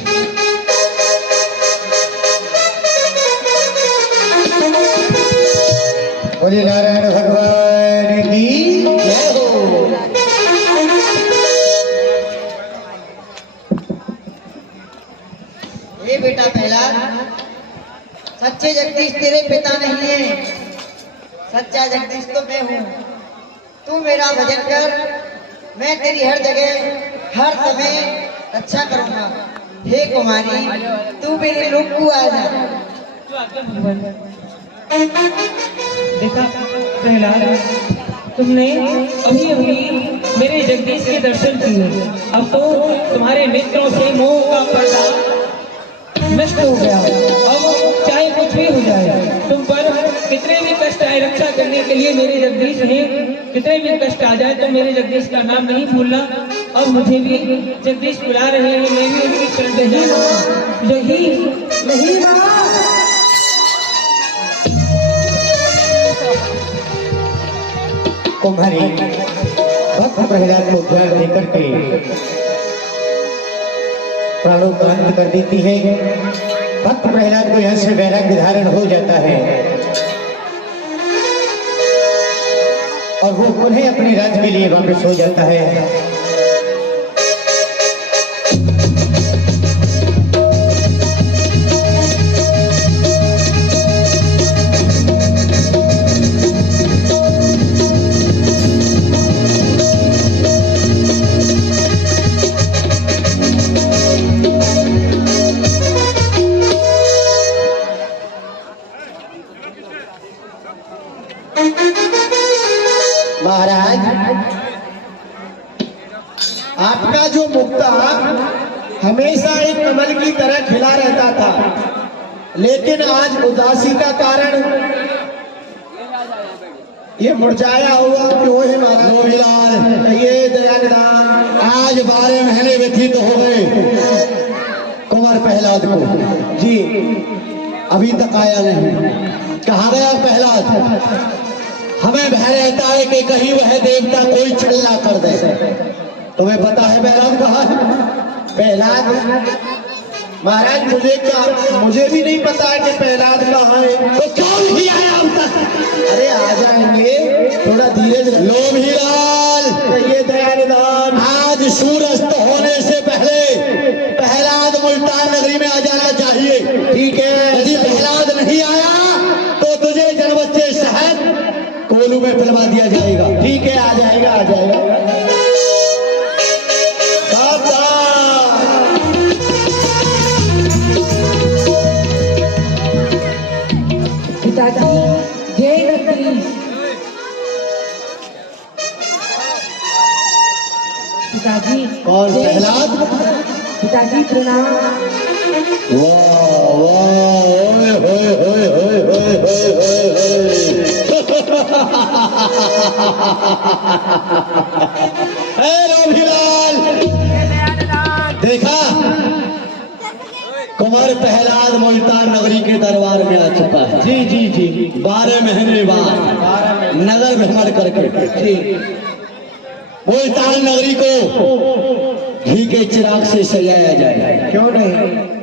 बोले नारायण भगवान की जय हो। ये बेटा पहला, सच्चे जगदीश तेरे पिता नहीं है, सच्चा जगदीश तो मैं हूँ। तू मेरा भजन कर, मैं तेरी हर जगह हर समय रक्षा करूँगा। हे कुमारी, तू मेरे रूप को आ जा। देखा प्रहलाद, तुमने अभी अभी मेरे जगदीश के दर्शन किए। अब तो तुम्हारे नेत्रों से मोह का पर्दा नष्ट हो गया। अब चाहे कुछ भी हो जाए, तुम पर कितने भी कष्ट आए, रक्षा करने के लिए मेरे जगदीश हैं। कितने भी कष्ट आ जाए तो मेरे जगदीश का नाम नहीं भूलना। अब मुझे भी जगदीश बुला रहे हैं, मैं भी उनकी शरण में जाऊंगा। नहीं कुम्हारी भक्त प्रहलाद को ज्ञान देकर के प्राणों का अंत कर देती है। भक्त प्रहलाद को यहाँ से वैराग्य धारण हो जाता है और वो पुनः अपने राज्य के लिए वापस हो जाता है। महाराज, आपका जो मुक्ता हमेशा एक कमल की तरह खिला रहता था, लेकिन आज उदासी का कारण ये मुरझाया हुआ क्यों है महाराज? ये दयानिधान आज 12 महीने व्यतीत हो गए कुंवर प्रहलाद को जी, अभी तक आया नहीं। कहाँ गया प्रहलाद? हमें भय रहता है कि कहीं वह देवता कोई छल ना कर दे। तुम्हें पता है प्रहलाद कहाँ है? प्रहलाद महाराज, मुझे भी नहीं पता है कि प्रहलाद कहाँ है। तो क्यों नहीं आया अब तक? अरे आ जाएंगे, थोड़ा धीरज। लोभीलाल, ये दयानिधान, आज सूर्यास्त होने से पहले प्रहलाद मुल्तान नगरी में आ जाना चाहिए। ठीक है। यदि प्रहलाद नहीं आया तो तुझे जनबच्चे शहद कोलू में पिलवा दिया जाएगा। ठीक है, आ जाएगा आ जाएगा। पिताजी जय जगदीश। पिताजी कौन प्रहलाद? पिताजी प्रणाम। वाह वाह, ओए होए होए होए होए होए होए। हे लोभीलाल, देखा कुंवर प्रहलाद मुल्तान नगरी के दरबार में आ चुका है। जी जी जी, 12 महीने बाद नगर भ्रमण करके जी मुल्तान नगरी को घी के चिराग से सजाया जाए। क्यों नहीं?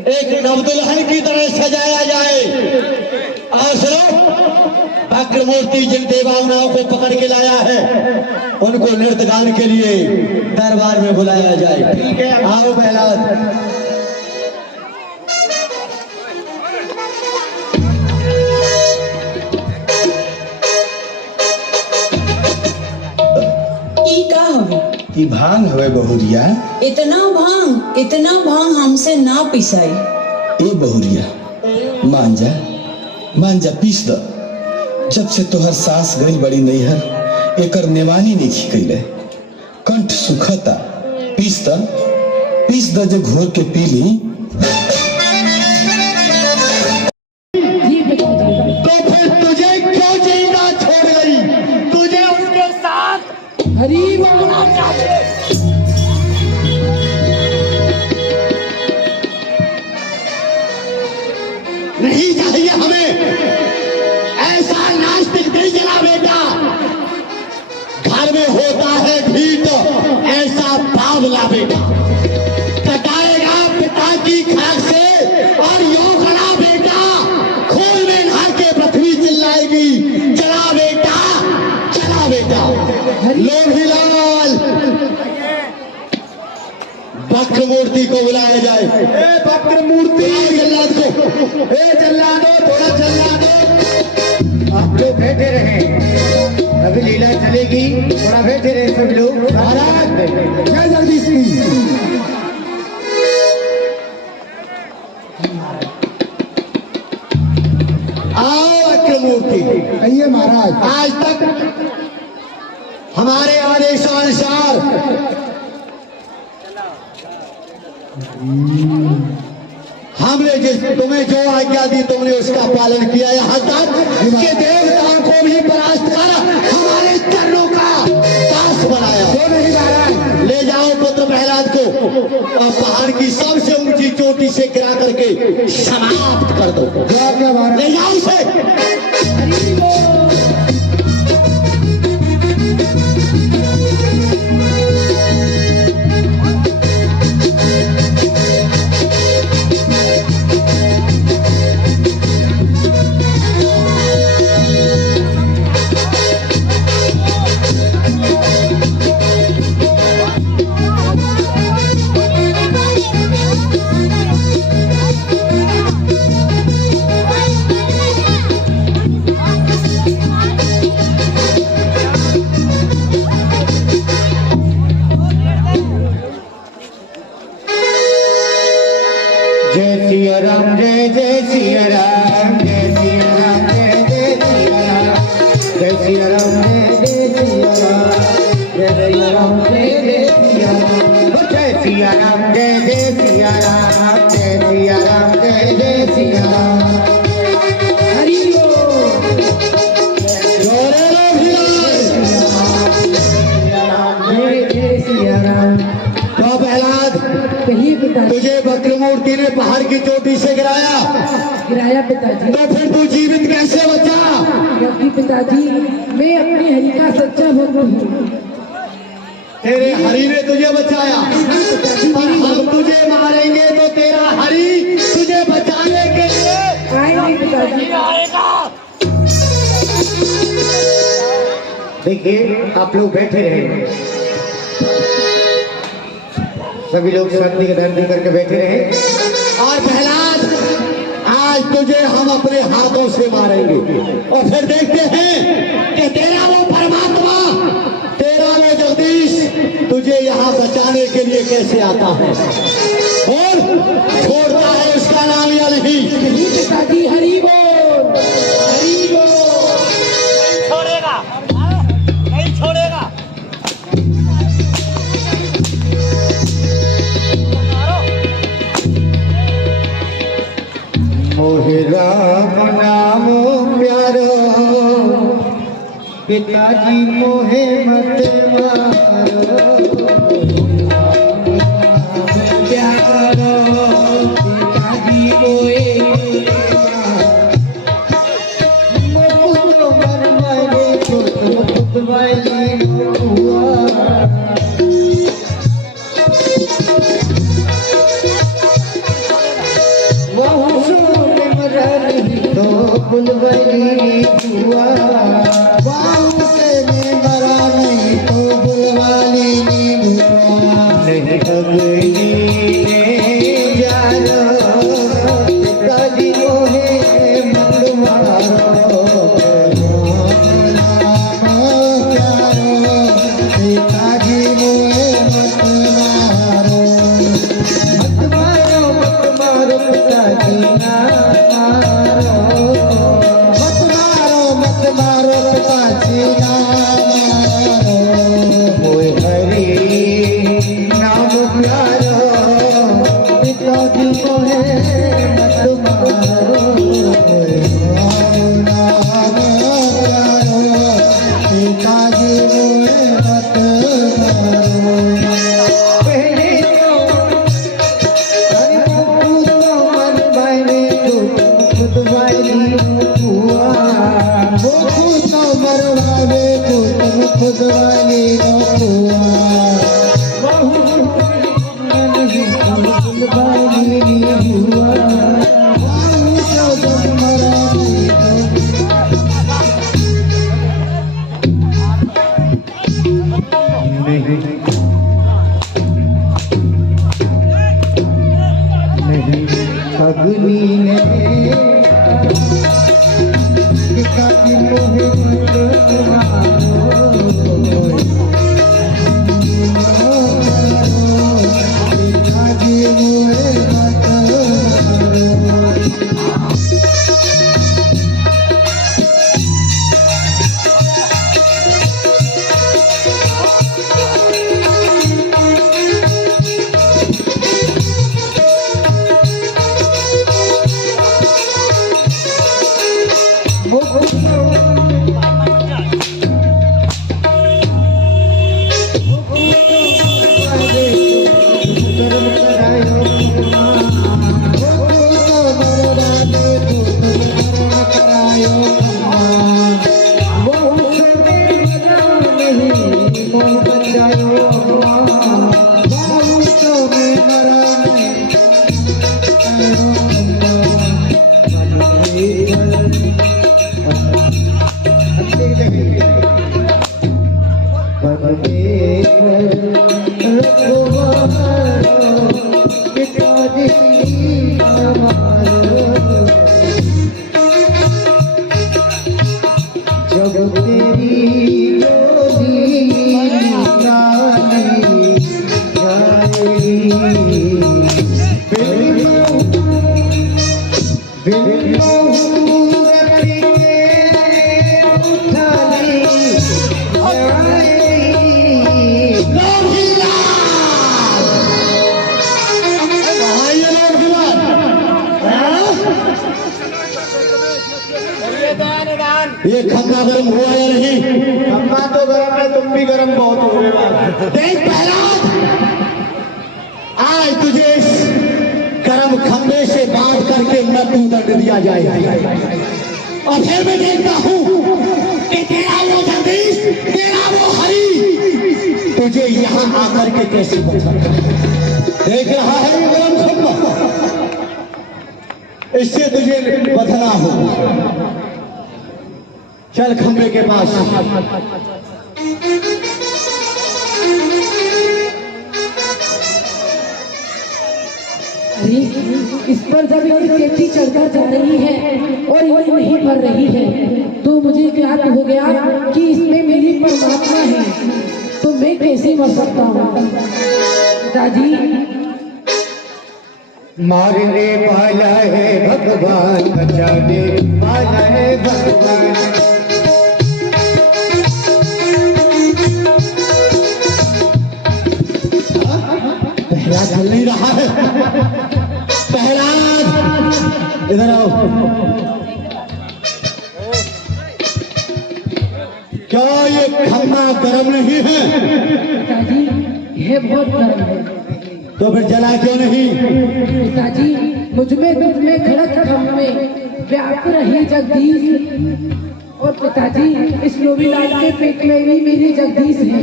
एक नवदुल्हन की तरह सजाया जाए। और सुनो, वक्रमूर्ति जिन देवांगनाओं को पकड़ के लाया है उनको नृत्य गान के लिए दरबार में बुलाया जाए। ठीक है, आओ प्रहलाद। ई भांग हुए बहुरिया। इतना भांग हमसे ना पिसाई। ए बहुरिया, मान जा पीस द। जब से तोहर सास गई बड़ी नैहर, एकर नेवानी नहीं खिकैले, कंठ सुखता। पीस द जो घोर के पी ली। तो फिर तुझे क्यों जीना छोड़ गई? तुझे उसके साथ हरी नहीं चाहिए हमें। ऐसा वक्र मूर्ति को बुलाया जाए। ए वक्र मूर्ति, जल्लाद को, ए जल्लादो, थोड़ा जल्लादो। आप लोग बैठे रहे, अभी लीला चलेगी, थोड़ा बैठे रहे सब लोग। महाराज क्या जल्दी इसकी? आओ वक्र मूर्ति। आइए महाराज। आज तक हमारे आदेशानुसार हमने जिस तुम्हें जो आज्ञा दी तुमने उसका पालन किया। यहाँ तक कि देवताओं को भी परास्त कर हमारे चरणों का दास बनाया। क्यों नहीं महाराज? ले जाओ पुत्र प्रहलाद को और पहाड़ की सबसे ऊंची चोटी से गिरा करके समाप्त कर दो। ले जाओ उसे। जय सिया राम, जय जय सिया राम, जय सिया राम, जय जय सिया राम, जय सिया राम, जय जय सिया राम, जय सिया राम, जय सिया राम, जय जय सिया राम, जय सिया राम, जय जय सिया राम। हरि बोल। जय जय सिया राम। तो प्रहलाद तुझे वक्र मूर्ति ने पहाड़ की चोटी से गिराया पिताजी। तो फिर तू जीवित कैसे बचा? क्योंकि पिताजी मैं अपने हरि का सच्चा भक्त हूँ। तेरे हरि ने तुझे बचाया और हम तुझे मारेंगे तो तेरा हरि तुझे बचाने के लिए आएंगे पिताजी। देखिए आप लोग बैठे रहे, सभी लोग शांति का दर्द करके बैठे रहे। और प्रहलाद आज तुझे हम अपने हाथों से मारेंगे और फिर देखते हैं कि तेरा वो परमात्मा, तेरा वो जगदीश तुझे यहाँ बचाने के लिए कैसे आता है और छोड़ता है उसका नाम या नहीं। पिताजी हरि बोल, हरि बोल। नहीं छोड़ेगा, नहीं छोड़ेगा। मोहे राम नाम प्यारो, पिताजी मोहे मत मारो। प्यारो पिताजी मोहे मर मारे खुद वाली हुआ। तो बुलवाली हुआ, बाहू से मरा नहीं तो बुलवाली हुआ। नहीं अगली यारो पिताजी मोहे मत मारो। पिताजी मोहे मत मारो, मत मारो, मत मारो पिताजी ना अग्नि ने कभी मोहे ये खम्मा गर्म हुआ या नहीं? खम्मा तो गर्म है, तुम भी गर्म बहुत हो रहे हो। देख पहला, आज तुझे इस गर्म खम्बे से बांध करके मृत्यु दंड दिया जाएगा। और फिर मैं देखता हूँ कि तेरा वो जगदीश, तेरा वो हरि तुझे यहाँ आकर के कैसे बचाता है। देख रहा है ये गर्म खम्बा, इससे तुझे बचना होगा। चल खंबे के पास। अरे इस पर जब मेरी बेटी चढ़कर जा रही है और ये नहीं भर रही है तो मुझे ज्ञात हो गया कि इसमें मेरी परमात्मा है, तो मैं कैसे मर सकता हूँ। पिताजी मारने वाला है भगवान, बचाने वाला है भगवान। प्रहलाद चल नहीं रहा है। प्रहलाद इधर आओ। क्या ये खम्मा गर्म नहीं है? पिताजी यह बहुत गर्म है। तो फिर जला क्यों नहीं? पिताजी मुझमें दुख में खड़क खम में व्याप्त रही जगदीश, और पिताजी इस लोबीलाल के पेट में भी मेरी जगदीश है।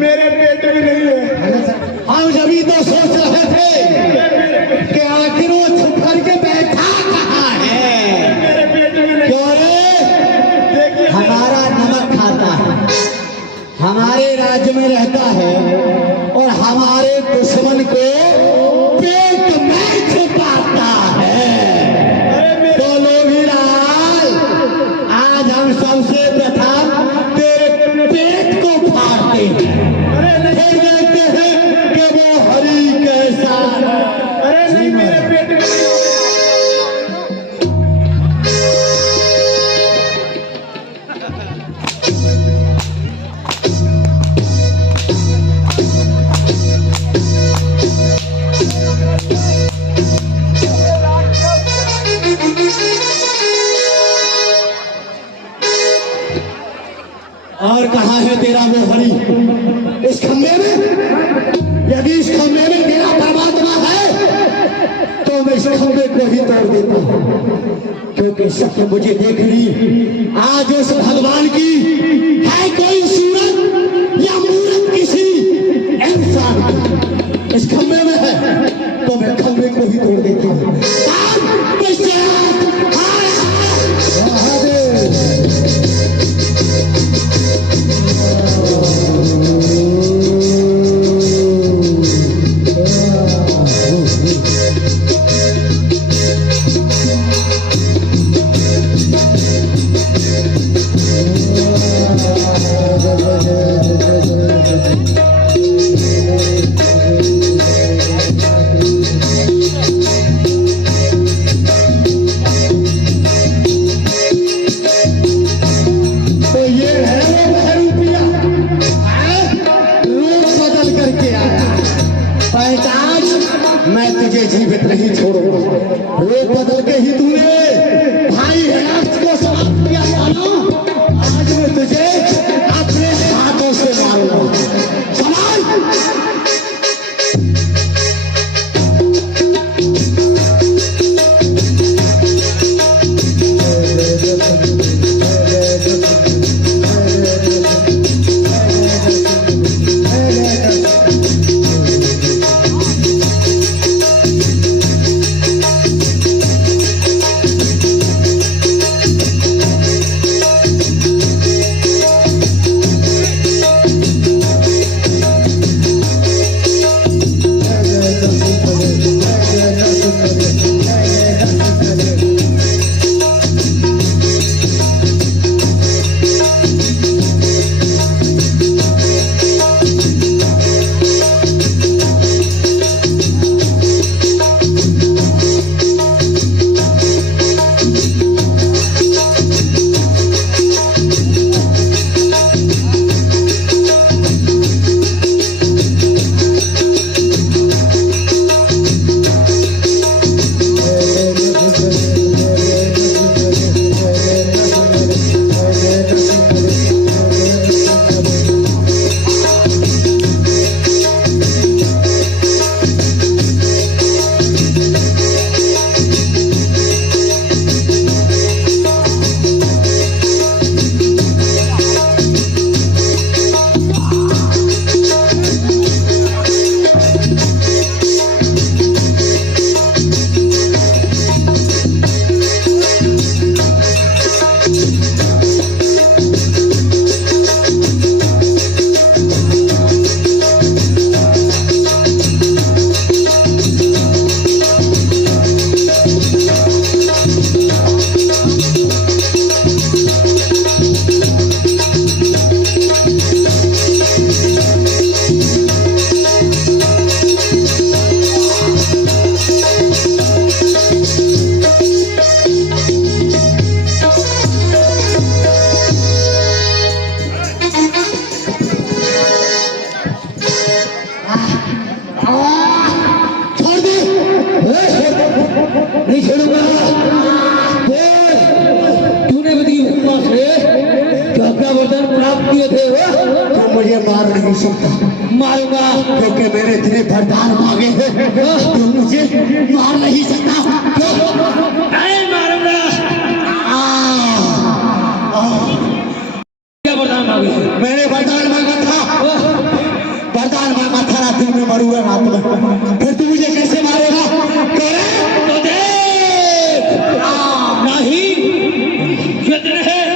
मेरे पेट में नहीं है। हम जब तो सोच रहे थे कि आखिर वो छुप करके बैठा कहाँ है। मेरे पेट में नहीं। क्यों रे? हमारा नमक खाता है, हमारे राज्य में रहता है और हमारे दुश्मन को पेट में छुपाता है। तो लोभीलाल, आज हम सबसे प्रथम तेरे पेट को फाड़ते हैं, फिर देखते हैं कि वो हरि कैसा। अरे नहीं, मेरे पेट में और कहाँ है तेरा वो हरि? इस खंबे में? यदि इस खंबे में तेरा परमात्मा है तो मैं इस खंबे को ही तोड़ देता हूँ, क्योंकि सत्य मुझे देख ली। आज उस भगवान की है कोई सूरत या मूरत किसी इंसान की इस खंबे में है तो मैं खंबे को ही तोड़ देता हूँ। मैं तुझे जीवित नहीं छोड़ूंगा। रूप बदल के ही तूने भाई हर्ष को समाप्त किया था ना, आज मैं तुझे अपने हाथों से मारूंगा। समाज नहीं छोड़ूंगा। तूने बदी हुक्मा से जो अपना वरदान प्राप्त किए थे तो मुझे मार नहीं सकता। मारूंगा क्योंकि मैंने तेरे वरदान मांगे हैं, तो मुझे मार नहीं सकता। नहीं मारूंगा। क्या वरदान मांगे? मैंने वरदान मांगा था, वरदान मांगा था रात में मरूंगा रात में, फिर तू मुझे कैसे मारेगा? तो देख, नहीं कितने हैं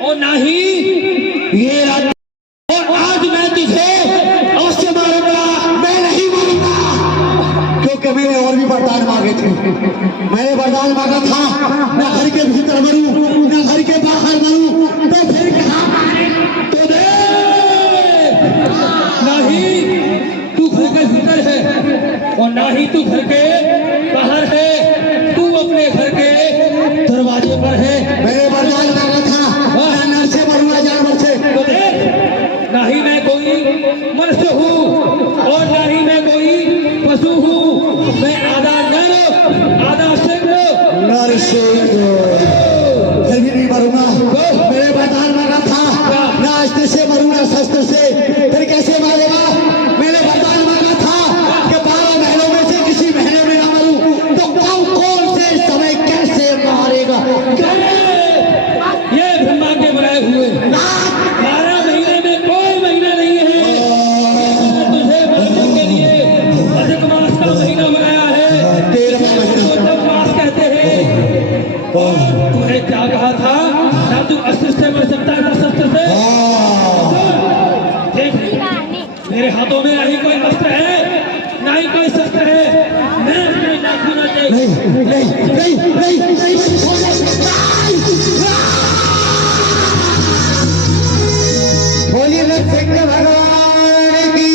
और नहीं ये रात, और आज मैं तुझे अवश्य मारूंगा। मैं नहीं मारूंगा क्योंकि मैंने और भी वरदान मांगे थे। मैंने वरदान मांगा था न घर के भीतर मरूं न घर के बाहर मरूं, तो फिर कहाँ मारे? तो देख, नहीं तू घर के भीतर है और ना ही तू घर के बाहर है, तू अपने घर के दरवाजे पर है। मैंने वरदान मांगा था नर से मरूंगा जानवर से। तो देख, ना ही मैं कोई मनुष्य हूँ और ना ही मैं कोई पशु हूँ, मैं आधा नर आधा सिंह। नर सिंह फिर भी नहीं मरूंगा। मैंने वरदान मांगा था ना अस्त्र से मरूंगा शस्त्र से, फिर कैसे मारेगा? मैंने वरदान मांगा था कि 12 महीनों में से किसी महीने में ना मरूं, तो कौन से समय कैसे मारेगा? ये ब्रह्मा के बनाए हुए 12 महीने में कोई महीना नहीं है। तुझे मारने के लिए अधिक मास का महीना बनाया है, 13 मास कहते हैं। तूने क्या कहा था? ना तू अस्त्र से मर सकता है ना शस्त्र से। मेरे हाथों में ना ही कोई अस्त्र है ना ही कोई शस्त्र है। मैं अपने नाखूनों से बोलिए भगवान की।